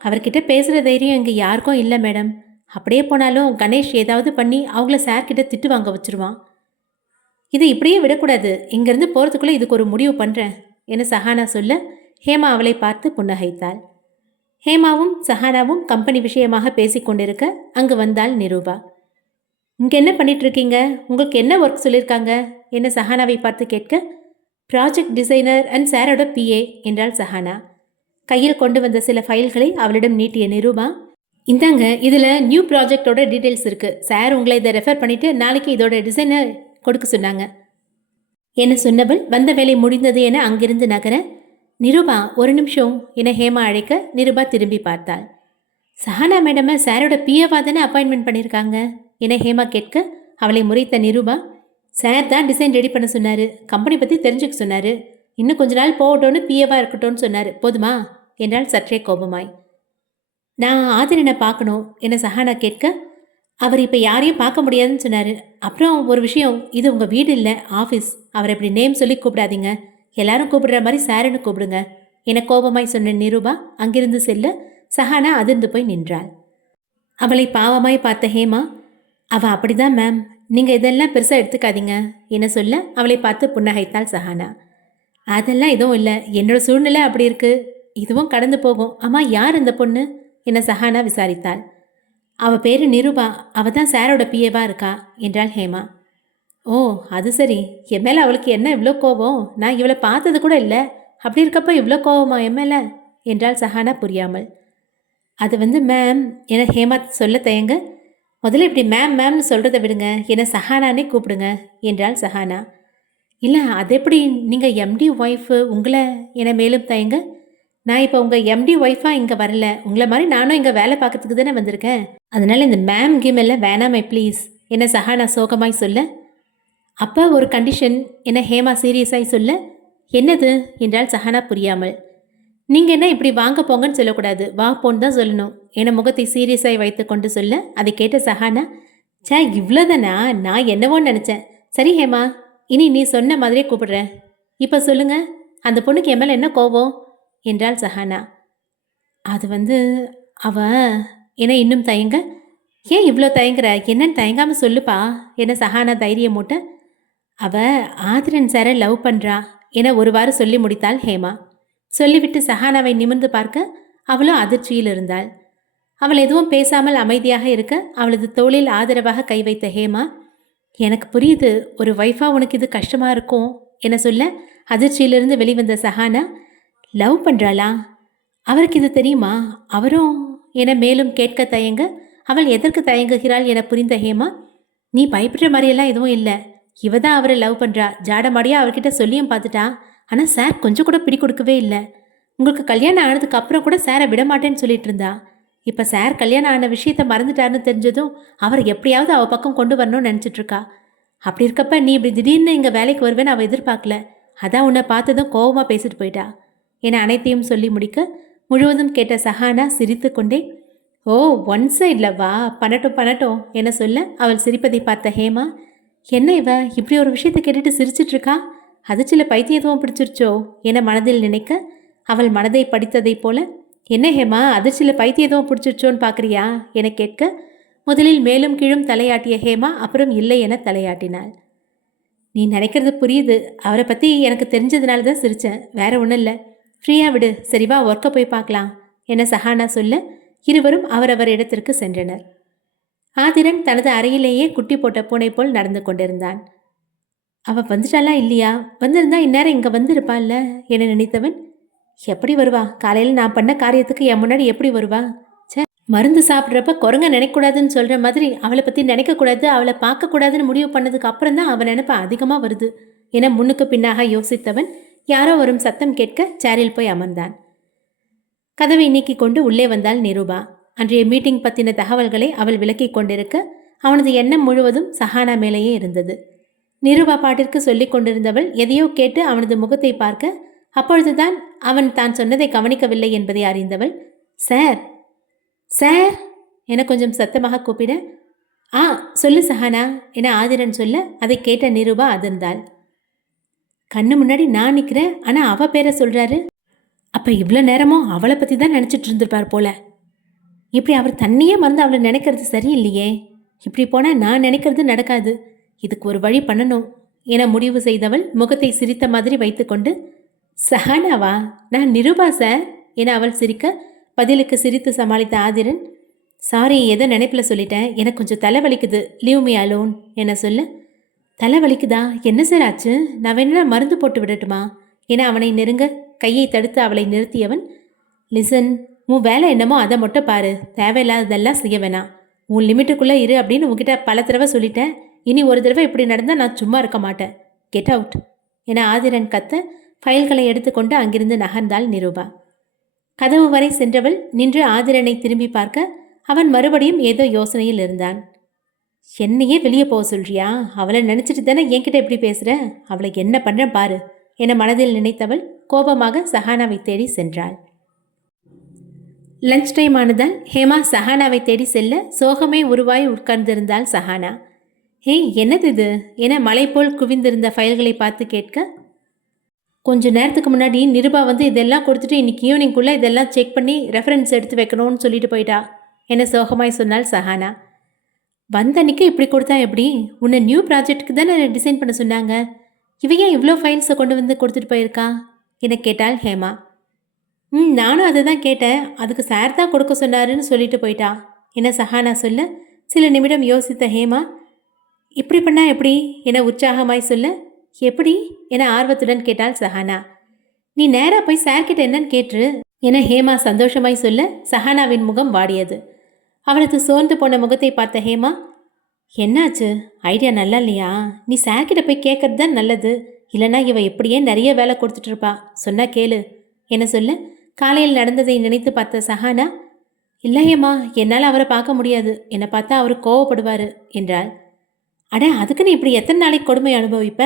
அவர்கிட்ட பேசுகிற தைரியம் இங்கே யாருக்கும் இல்லை மேடம், அப்படியே போனாலும் கணேஷ் ஏதாவது பண்ணி அவங்கள சார்கிட்ட திட்டு வாங்க வச்சுருவான், இதை இப்படியே விடக்கூடாது, இங்கேருந்து போகிறதுக்குள்ளே இதுக்கு ஒரு முடிவு பண்ணுறேன் என சஹானா சொல்ல ஹேமா அவளை பார்த்து புன்னகைத்தாள். ஹேமாவும் சஹானாவும் கம்பெனி விஷயமாக பேசிக்கொண்டிருக்க அங்கு வந்தாள் நிரூபா. இங்கே என்ன பண்ணிகிட்ருக்கீங்க, உங்களுக்கு என்ன ஒர்க் சொல்லியிருக்காங்க என சஹானாவை பார்த்து கேட்க, ப்ராஜெக்ட் டிசைனர் அண்ட் சாரோட பிஏ என்றாள் சஹானா. கையில் கொண்டு வந்த சில ஃபைல்களை அவளிடம் நீட்டிய நிரூபா, இந்தாங்க இதில் நியூ ப்ராஜெக்டோட டீட்டெயில்ஸ் இருக்குது, சார் உங்களை இதை ரெஃபர் பண்ணிவிட்டு நாளைக்கு இதோட டிசைனை கொடுக்க சொன்னாங்க என சொன்னவள் வந்த வேலை முடிந்தது என அங்கிருந்து நகர, நிரூபா ஒரு நிமிஷம் என ஹேமா அழைக்க நிரூபா திரும்பி பார்த்தாள். சஹானா மேடமை சாரோட பிஏவா தானே அப்பாயின்மெண்ட் பண்ணியிருக்காங்க என ஹேமா கேட்க அவளை முறைத்த நிரூபா, சார் தான் டிசைன் ரெடி பண்ண சொன்னார், கம்பெனி பற்றி தெரிஞ்சுக்க சொன்னார், இன்னும் கொஞ்ச நாள் போகட்டோன்னு பிஏவா இருக்கட்டும்னு சொன்னார், போதுமா என்றால் சற்றே கோபமாய். நான் ஆதிரனை பார்க்கணும் என சஹானா கேட்க, அவர் இப்போ யாரையும் பார்க்க முடியாதுன்னு சொன்னார், அப்புறம் ஒரு விஷயம், இது உங்கள் வீடு இல்லை ஆஃபீஸ், அவர் இப்படி நேம் சொல்லி கூப்பிடாதீங்க, எல்லாரும் கூப்பிடுற மாதிரி சாருன்னு கூப்பிடுங்க என கோபமாய் சொன்ன நிரூபா அங்கிருந்து செல்ல சஹானா அதிர்ந்து போய் நின்றாள். அவளை பாவமாய் பார்த்த ஹேமா, அவள் அப்படிதான் மேம், நீங்கள் இதெல்லாம் பெருசாக எடுத்துக்காதீங்க என சொல்ல அவளை பார்த்து புன்னகைத்தாள் சஹானா. அதெல்லாம் எதுவும் இல்லை, என்னோட சூழ்நிலை அப்படி இருக்குது, இதுவும் கடந்து போகும். அம்மா யார் இந்த பொண்ணு என சஹானா விசாரித்தாள். அவள் பேர் நிரூபா, அவள் தான் சாரோட பிஏவா இருக்கா என்றாள் ஹேமா. ஓ அது சரி, என் மேலே அவளுக்கு என்ன இவ்வளோ கோபம், நான் இவளை பார்த்தது கூட இல்லை, அப்படி இருக்கப்போ இவ்வளோ கோபமா என் மேலே என்றாள் சஹானா புரியாமல். அது மேம் என ஹேமா சொல்ல தயங்க, முதல்ல இப்படி மேம் மேம்னு சொல்கிறத விடுங்க, என சஹானானே கூப்பிடுங்க என்றாள் சஹானா. இல்லை அது எப்படி, நீங்கள் எம்டி ஒய்ஃபு உங்களை என மேலும் தயங்க, நான் இப்போ உங்கள் எம்டி ஒய்ஃபாக இங்கே வரல, உங்களை மாதிரி நானும் இங்கே வேலை பார்க்கறதுக்கு தானே வந்திருக்கேன், அதனால் இந்த மேம் கேம் எல்லாம் வேணாமே ப்ளீஸ் என சஹானா சோகமாய் சொல்ல, அப்போ ஒரு கண்டிஷன் என ஹேமா சீரியஸாய் சொல்ல, என்னது என்றால் சஹானா புரியாமல். நீங்கள் என்ன இப்படி வாங்க போங்கன்னு சொல்லக்கூடாது, வா போன்னு தான் சொல்லணும் என முகத்தை சீரியஸாய் வைத்து கொண்டு சொல்ல அதை கேட்ட சஹானா, சே இவ்வளோதானா, நான் என்னவோன்னு நினச்சேன், சரி ஹேமா இனி நீ சொன்ன மாதிரியே கூப்பிடுறேன், இப்போ சொல்லுங்க அந்த பொண்ணுக்கு என் மேலே என்ன கோவம் என்றாள் சஹானா. அது அவ என இன்னும் தயங்க, ஏன் இவ்வளோ தயங்குற, என்னன்னு தயங்காமல் சொல்லுப்பா என சஹானா தைரியம் மூட்ட, அவ ஆதிரன் சாரை லவ் பண்ணுறா என ஒருவாறு சொல்லி முடித்தாள் ஹேமா. சொல்லிவிட்டு சஹானாவை நிமிர்ந்து பார்க்க அவளும் அதிர்ச்சியில் இருந்தாள். அவள் எதுவும் பேசாமல் அமைதியாக இருக்க அவளது தோளில் ஆதரவாக கை வைத்த ஹேமா, எனக்கு புரியுது, ஒரு ஒய்ஃபா உனக்கு இது கஷ்டமாக இருக்கும் என சொல்ல அதிர்ச்சியிலிருந்து வெளிவந்த சஹானா, லவ் பண்ணுறாளா, அவருக்கு இது தெரியுமா? அவரும் என மேலும் கேட்க தயங்க, அவள் எதற்கு தயங்குகிறாள் என புரிந்த ஹேமா, நீ பயப்படுற மாதிரியெல்லாம் எதுவும் இல்லை. இவ தான் அவரை லவ் பண்ணுறா. ஜாடமாடியா அவர்கிட்ட சொல்லியும் பார்த்துட்டா. ஆனால் சார் கொஞ்சம் கூட பிடி கொடுக்கவே இல்லை. உங்களுக்கு கல்யாணம் ஆனதுக்கு அப்புறம் கூட சாரை விட மாட்டேன்னு சொல்லிட்டு இருந்தா. இப்போ சார் கல்யாணம் ஆன விஷயத்த மறந்துட்டாருன்னு தெரிஞ்சதும் அவர் எப்படியாவது அவள் பக்கம் கொண்டு வரணும்னு நினச்சிட்டு இருக்கா. அப்படி இருக்கப்ப நீ இப்படி திடீர்னு இங்கே வேலைக்கு வருவேன்னு அவள் எதிர்பார்க்கல. அதான் உன்னை பார்த்ததும் கோபமாக பேசிட்டு போயிட்டா என அனைத்தையும் சொல்லி முடிக்க முழுவதும் கேட்ட சஹானா சிரித்து கொண்டே, ஓ ஒன் சைடில் வா, பண்ணட்டும் பண்ணட்டும் என சொல்ல அவள் சிரிப்பதை பார்த்த ஹேமா, என்ன இவ இப்படி ஒரு விஷயத்தை கேட்டுட்டு சிரிச்சிட்டு இருக்கா? அது சில பைத்தியத்துவம் பிடிச்சிருச்சோ என மனதில் நினைக்க அவள் மனதை படித்ததைப் போல, என்ன ஹேமா அதிர்ச்சியில் பைத்தியத்துவம் பிடிச்சிருச்சோன்னு பார்க்குறியா என கேட்க முதலில் மேலும் கீழும் தலையாட்டிய ஹேமா அப்புறம் இல்லை என தலையாட்டினாள். நீ நினைக்கிறது புரியுது. அவரை பற்றி எனக்கு தெரிஞ்சதுனால தான் சிரித்தேன், வேற ஒன்றும் இல்லை. ஃப்ரீயாக விடு, சரிவா ஒர்க்கை போய் பார்க்கலாம் என சஹானா சொல்ல இருவரும் அவரவர் இடத்திற்கு சென்றனர். ஆதிரன் தனது அறையிலேயே குட்டி போட்ட பூனை போல் நடந்து கொண்டிருந்தான். அவள் வந்துட்டாளா இல்லையா? வந்திருந்தா இந்நேரம் இங்கே வந்திருப்பாள்ல என நினைத்தவன், எப்படி வருவா? காலையில் நான் பண்ண காரியத்துக்கு என் முன்னாடி எப்படி வருவா? சே, மருந்து சாப்பிட்றப்ப குரங்க நினைக்கக்கூடாதுன்னு சொல்கிற மாதிரி அவளை பற்றி நினைக்கக்கூடாது, அவளை பார்க்கக்கூடாதுன்னு முடிவு பண்ணதுக்கு அப்புறம் தான் அவன் நினைப்ப அதிகமாக வருது என முன்னுக்கு பின்னாக யோசித்தவன் யாரோ வரும் சத்தம் கேட்க சேரில் போய் அமர்ந்தான். கதவை நீக்கி கொண்டு உள்ளே வந்தாள் நிருபா. அன்றைய மீட்டிங் பற்றின தகவல்களை அவள் விளக்கி கொண்டிருக்க அவனது எண்ணம் முழுவதும் சஹானா மேலேயே இருந்தது. நிருபா பாட்டிற்கு சொல்லிக் கொண்டிருந்தவள் எதையோ கேட்டு அவனது முகத்தை பார்க்க அப்பொழுதுதான் அவன் தான் சொன்னதை கவனிக்கவில்லை என்பதை அறிந்தவள், சார் சார் என கொஞ்சம் சத்தமாக கூப்பிட, ஆ சொல்லு சஹானா என ஆதிரன் சொல்ல அதை கேட்ட நிருபா அதிர்ந்தாள். கண்ணு முன்னாடி நான் நிற்கிறேன், ஆனால் அவள் பேரை சொல்கிறாரு. அப்போ இவ்வளோ நேரமும் அவளை பற்றி தான் நினச்சிட்டு இருந்திருப்பார் போல. இப்படி அவர் தண்ணியே மறந்து அவளை நினைக்கிறது சரியில்லையே. இப்படி போனால் நான் நினைக்கிறது நடக்காது. இதுக்கு ஒரு வழி பண்ணணும் என முடிவு செய்தவள் முகத்தை சிரித்த மாதிரி வைத்துக்கொண்டு, சஹானாவா, நான் நிருபா சார் என அவள் சிரிக்க பதிலுக்கு சிரித்து சமாளித்த ஆதிரன், சாரி ஏதோ நினைப்பில் சொல்லிட்டேன், எனக்கு கொஞ்சம் தலைவலிக்குது, லீவ் மீ அலோன் என சொல்ல, தலைவலிக்குதா, என்ன சார் ஆச்சு? நான் வேணா மருந்து போட்டு விடட்டுமா என அவனை நெருங்க கையை தடுத்து அவளை நிறுத்தியவன், லிசன், உன் வேலை என்னமோ அதை மட்டும் பாரு, தேவையில்லாததெல்லாம் செய்ய வேணாம், உன் லிமிட்டுக்குள்ளே இரு அப்படின்னு உன்கிட்ட பல தடவை சொல்லிட்டேன். இனி ஒரு தடவை இப்படி நடந்தால் நான் சும்மா இருக்க மாட்டேன், கெட் அவுட் என ஆதிரன் கத்த ஃபைல்களை எடுத்துக்கொண்டு அங்கிருந்து நகர்ந்தாள் நிருபா. கதவு வரை சென்றவள் நின்று ஆதிரனை திரும்பி பார்க்க அவன் மறுபடியும் ஏதோ யோசனையில் இருந்தான். என்னையே வெளியே போக சொல்றியா? அவளை நினச்சிட்டு தானே என்கிட்ட எப்படி பேசுகிற? அவளை என்ன பண்ணுறேன் பாரு என மனதில் நினைத்தவள் கோபமாக சஹானாவை தேடி சென்றாள். லஞ்ச் டைம் ஆனதால் ஹேமா சஹானாவை தேடி செல்ல சோகமே உருவாய் உட்கார்ந்திருந்தாள் சஹானா. ஏய் என்னது இது என மலை போல் குவிந்திருந்த ஃபைல்களை பார்த்து கேட்க, கொஞ்ச நேரத்துக்கு முன்னாடி நிருபா வந்து இதெல்லாம் கொடுத்துட்டு இன்னைக்கு ஈவினிங்குள்ளே இதெல்லாம் செக் பண்ணி ரெஃபரன்ஸ் எடுத்து வைக்கணும்னு சொல்லிட்டு போயிட்டா என சோகமாய் சொன்னாள் சஹானா. வந்த அன்னைக்கு இப்படி கொடுத்தா எப்படி? உன்னை நியூ ப்ராஜெக்ட்டுக்கு தானே டிசைன் பண்ண சொன்னாங்க, இவையே இவ்வளோ ஃபைல்ஸை கொண்டு வந்து கொடுத்துட்டு போயிருக்கா என கேட்டாள் ஹேமா. நானும் அதை தான் கேட்டேன், அதுக்கு சார் தான் கொடுக்க சொன்னாருன்னு சொல்லிட்டு போயிட்டா என சஹானா சொல்ல சில நிமிடம் யோசித்த ஹேமா, இப்படி பண்ணா எப்படி என உற்சாகமாய் சொல்ல, எப்படி என ஆர்வத்துடன் கேட்டாள் சஹானா. நீ நேராக போய் சார்கிட்ட என்னன்னு கேட்டுரு என ஹேமா சந்தோஷமாய் சொல்ல சஹானாவின் முகம் வாடியது. அவளது சோர்ந்து போன முகத்தை பார்த்த ஹேமா, என்னாச்சு, ஐடியா நல்லா இல்லையா? நீ சார்கிட்ட போய் கேட்கறது தான் நல்லது, இல்லைனா இவ எப்படியே நிறைய வேலை கொடுத்துட்டு இருப்பா, சொன்னா கேளு என சொல்ல காலையில் நடந்ததை நினைத்து பார்த்த சஹானா, இல்லை ஹேமா, என்னால் அவரை பார்க்க முடியாது, என்னை பார்த்தா அவர் கோவப்படுவார் என்றாள். அட அதுக்கு நீ இப்படி எத்தனை நாளைக்கு கொடுமை அனுபவிப்ப?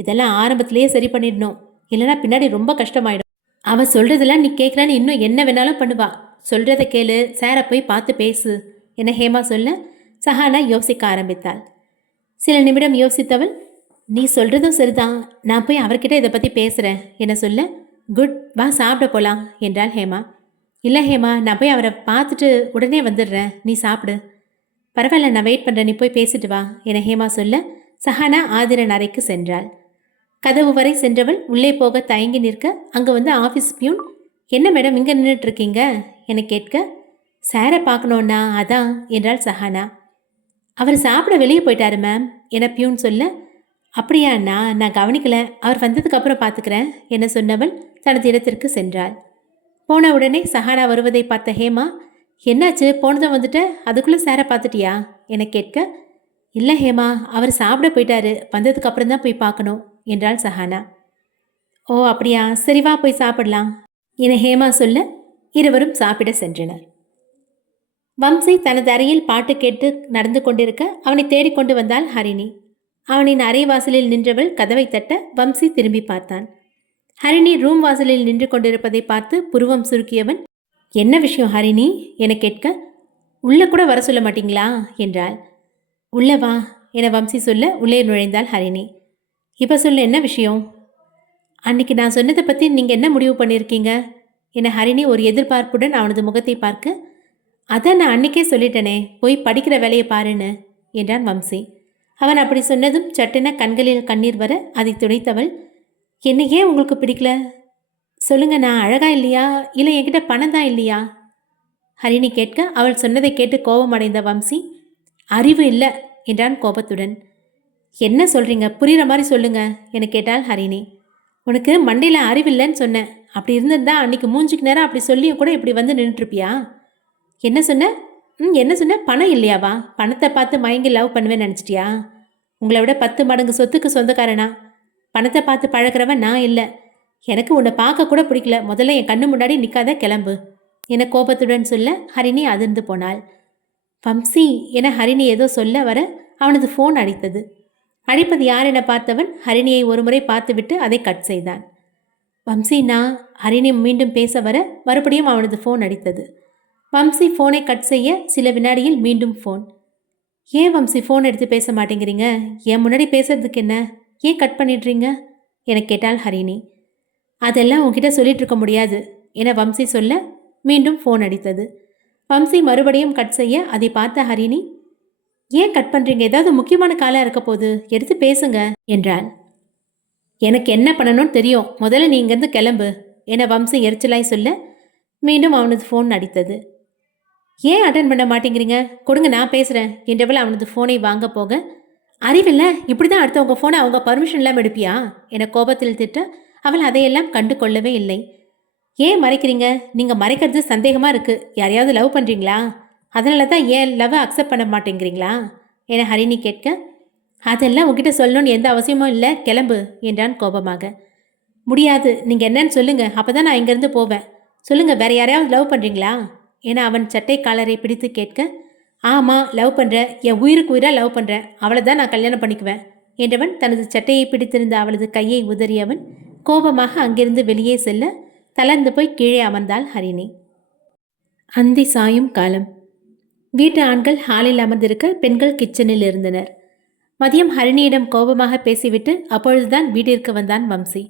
இதெல்லாம் ஆரம்பத்திலேயே சரி பண்ணிடணும், இல்லைனா பின்னாடி ரொம்ப கஷ்டமாயிடும். அவள் சொல்கிறதெல்லாம் நீ கேட்குறான்னு இன்னும் என்ன வேணாலும் பண்ணுவா, சொல்கிறத கேளு, சாரை போய் பார்த்து பேசு என ஹேமா சொல்ல சஹானா யோசிக்க ஆரம்பித்தாள். சில நிமிடம் யோசித்தவள், நீ சொல்கிறதும் சரிதான், நான் போய் அவர்கிட்ட இதை பற்றி பேசுகிறேன் என சொல்ல, குட், வா சாப்பிட போகலாம் என்றாள் ஹேமா. இல்லை ஹேமா, நான் போய் அவரை பார்த்துட்டு உடனே வந்துடுறேன், நீ சாப்பிடு. பரவாயில்ல, நான் வெயிட் பண்ணுறேன், நீ போய் பேசிட்டு வா என ஹேமா சொல்ல சஹானா ஆதிரன் அறைக்கு சென்றாள். கதவு வரை சென்றவள் உள்ளே போக தயங்கி நிற்க அங்கே வந்து ஆஃபீஸ் பியூன், என்ன மேடம் இங்கே நின்றுட்டுருக்கீங்க என கேட்க, சாரை பார்க்கணுன்னா அதான் என்றாள் சஹானா. அவர் சாப்பிட வெளியே போயிட்டாரு மேம் என பியூன் சொல்ல, அப்படியாண்ணா, நான் கவனிக்கல, அவர் வந்ததுக்கு அப்புறம் பார்த்துக்கிறேன் என சொன்னவள் தனது இடத்திற்கு சென்றாள். போன உடனே சஹானா வருவதை பார்த்த ஹேமா, என்னாச்சு போனதும் வந்துட்ட, அதுக்குள்ளே சாரை பார்த்துட்டியா என கேட்க, இல்லை ஹேமா, அவர் சாப்பிட போயிட்டாரு, வந்ததுக்கு அப்புறம் தான் போய் பார்க்கணும் என்றாள் சஹானா. ஓ அப்படியா, சரி வா போய் சாப்பிடலாம் என ஹேமா சொல்ல இருவரும் சாப்பிட சென்றனர். வம்சி தனது அறையில் பாட்டு கேட்டு நடந்து கொண்டிருக்க அவனை தேடிக்கொண்டு வந்தாள் ஹரிணி. அவனின் அறை வாசலில் நின்றவள் கதவை தட்ட வம்சி திரும்பி பார்த்தான். ஹரிணி ரூம் வாசலில் நின்று கொண்டிருப்பதை பார்த்து புருவம் சுருக்கியவன், என்ன விஷயம் ஹரிணி என கேட்க, உள்ள கூட வர சொல்ல மாட்டீங்களா என்றாள். உள்ள வா என வம்சி சொல்ல உள்ளே நுழைந்தாள் ஹரிணி. இப்போ சொல்ல என்ன விஷயம்? அன்னைக்கு நான் சொன்னதை பற்றி நீங்கள் என்ன முடிவு பண்ணியிருக்கீங்க என ஹரிணி ஒரு எதிர்பார்ப்புடன் அவனது முகத்தை பார்க்க, அதான் நான் அன்னைக்கே சொல்லிட்டேனே, போய் படிக்கிற வேலையை பாருன்னு என்றான் வம்சி. அவன் அப்படி சொன்னதும் சட்டென கண்களில் கண்ணீர் வர அதை துடைத்தவள், என்ன ஏன் உங்களுக்கு பிடிக்கல சொல்லுங்க, நான் அழகா இல்லையா இல்லை என்கிட்ட பணம் தான் இல்லையா ஹரிணி கேட்க, அவள் சொன்னதை கேட்டு கோபம் அடைந்த வம்சி, அறிவு இல்லை என்றான் கோபத்துடன். என்ன சொல்றீங்க, புரிகிற மாதிரி சொல்லுங்க என கேட்டாள் ஹரிணி. உனக்கு மண்டையில் அறிவில்லைன்னு சொன்னேன், அப்படி இருந்திருந்தா அன்னைக்கு மூஞ்சிக்கு நேரம் அப்படி சொல்லியும் கூட இப்படி வந்து நின்றுட்டுருப்பியா? என்ன சொன்ன? என்ன சொன்ன? பணம் இல்லையாவா? பணத்தை பார்த்து மயங்கி லவ் பண்ணுவேன்னு நினச்சிட்டியா? உங்களை விட 10 மடங்கு சொத்துக்கு சொந்தக்காரனா? பணத்தை பார்த்து பழகிறவன் நான் இல்லை. எனக்கு உன்னை பார்க்க கூட பிடிக்கல, முதல்ல என் கண்ணு முன்னாடி நிற்காத, கிளம்பு என கோபத்துடன் சொல்ல ஹரிணி அதிர்ந்து போனாள். வம்சி என ஹரிணி ஏதோ சொல்ல வர அவனது ஃபோன் அடித்தது. அடிப்பது யார் என பார்த்தவன் ஹரிணியை ஒருமுறை பார்த்துவிட்டு அதை கட் செய்தான். வம்சி நான் ஹரிணி மீண்டும் பேச வர மறுபடியும் அவனது ஃபோன் அடித்தது. வம்சி ஃபோனை கட் செய்ய சில வினாடியில் மீண்டும் ஃபோன். ஏன் வம்சி ஃபோன் எடுத்து பேச மாட்டேங்கிறீங்க? என் முன்னாடி பேசுறதுக்கு என்ன, ஏன் கட் பண்ணிடுறீங்க என கேட்டாள் ஹரிணி. அதெல்லாம் உன்கிட்ட சொல்லிட்டு இருக்க முடியாது என வம்சி சொல்ல மீண்டும் ஃபோன் அடித்தது. வம்சி மறுபடியும் கட் செய்ய அதை பார்த்த ஹரிணி, ஏன் கட் பண்ணுறீங்க, ஏதாவது முக்கியமான காலாக இருக்க போது, எடுத்து பேசுங்க என்றாள். எனக்கு என்ன பண்ணணும்னு தெரியும், முதல்ல நீ இங்கேருந்து கிளம்பு என வம்சி எரிச்சலாய் சொல்ல மீண்டும் அவனது ஃபோன் அடித்தது. ஏன் அட்டன் பண்ண மாட்டேங்கிறீங்க, கொடுங்க நான் பேசுகிறேன் என்றவள் அவனது ஃபோனை வாங்க போக, அறிவில்லை, இப்படி தான் அடுத்தவங்க ஃபோனை அவங்க பர்மிஷன் இல்லாமல் எடுப்பியா என கோபத்தில் திட்ட அவள் அதையெல்லாம் கண்டு கொள்ளவே இல்லை. ஏன் மறைக்கிறீங்க, நீங்கள் மறைக்கிறது சந்தேகமாக இருக்குது, யாரையாவது லவ் பண்ணுறீங்களா, அதனால தான் ஏன் லவ்வை அக்செப்ட் பண்ண மாட்டேங்கிறீங்களா என ஹரிணி கேட்க, அதெல்லாம் உங்ககிட்ட சொல்லணும்னு எந்த அவசியமும் இல்லை, கிளம்பு என்றான் கோபமாக. முடியாது, நீங்கள் என்னன்னு சொல்லுங்கள், அப்போ தான் நான் இங்கேருந்து போவேன், சொல்லுங்கள், வேறு யாரையாவது லவ் பண்ணுறீங்களா என அவன் சட்டை காலரை பிடித்து கேட்க, ஆமாம் லவ் பண்ணுறேன், என் உயிருக்கு உயிராக லவ் பண்ணுறேன், அவளை தான் நான் கல்யாணம் பண்ணிக்குவேன் என்றவன் தனது சட்டையை பிடித்திருந்த அவளது கையை உதறியவன் கோபமாக அங்கிருந்து வெளியே செல்ல தளர்ந்து போய் கீழே அமர்ந்தாள் ஹரிணி. அந்தி சாயும் காலம். வீட்டு ஆண்கள் ஹாலில் அமர்ந்திருக்க பெண்கள் கிச்சனில் இருந்தனர். மதியம் ஹரிணியிடம் கோபமாக பேசிவிட்டு அப்பொழுதுதான் வீட்டிற்கு வந்தான் வம்சி.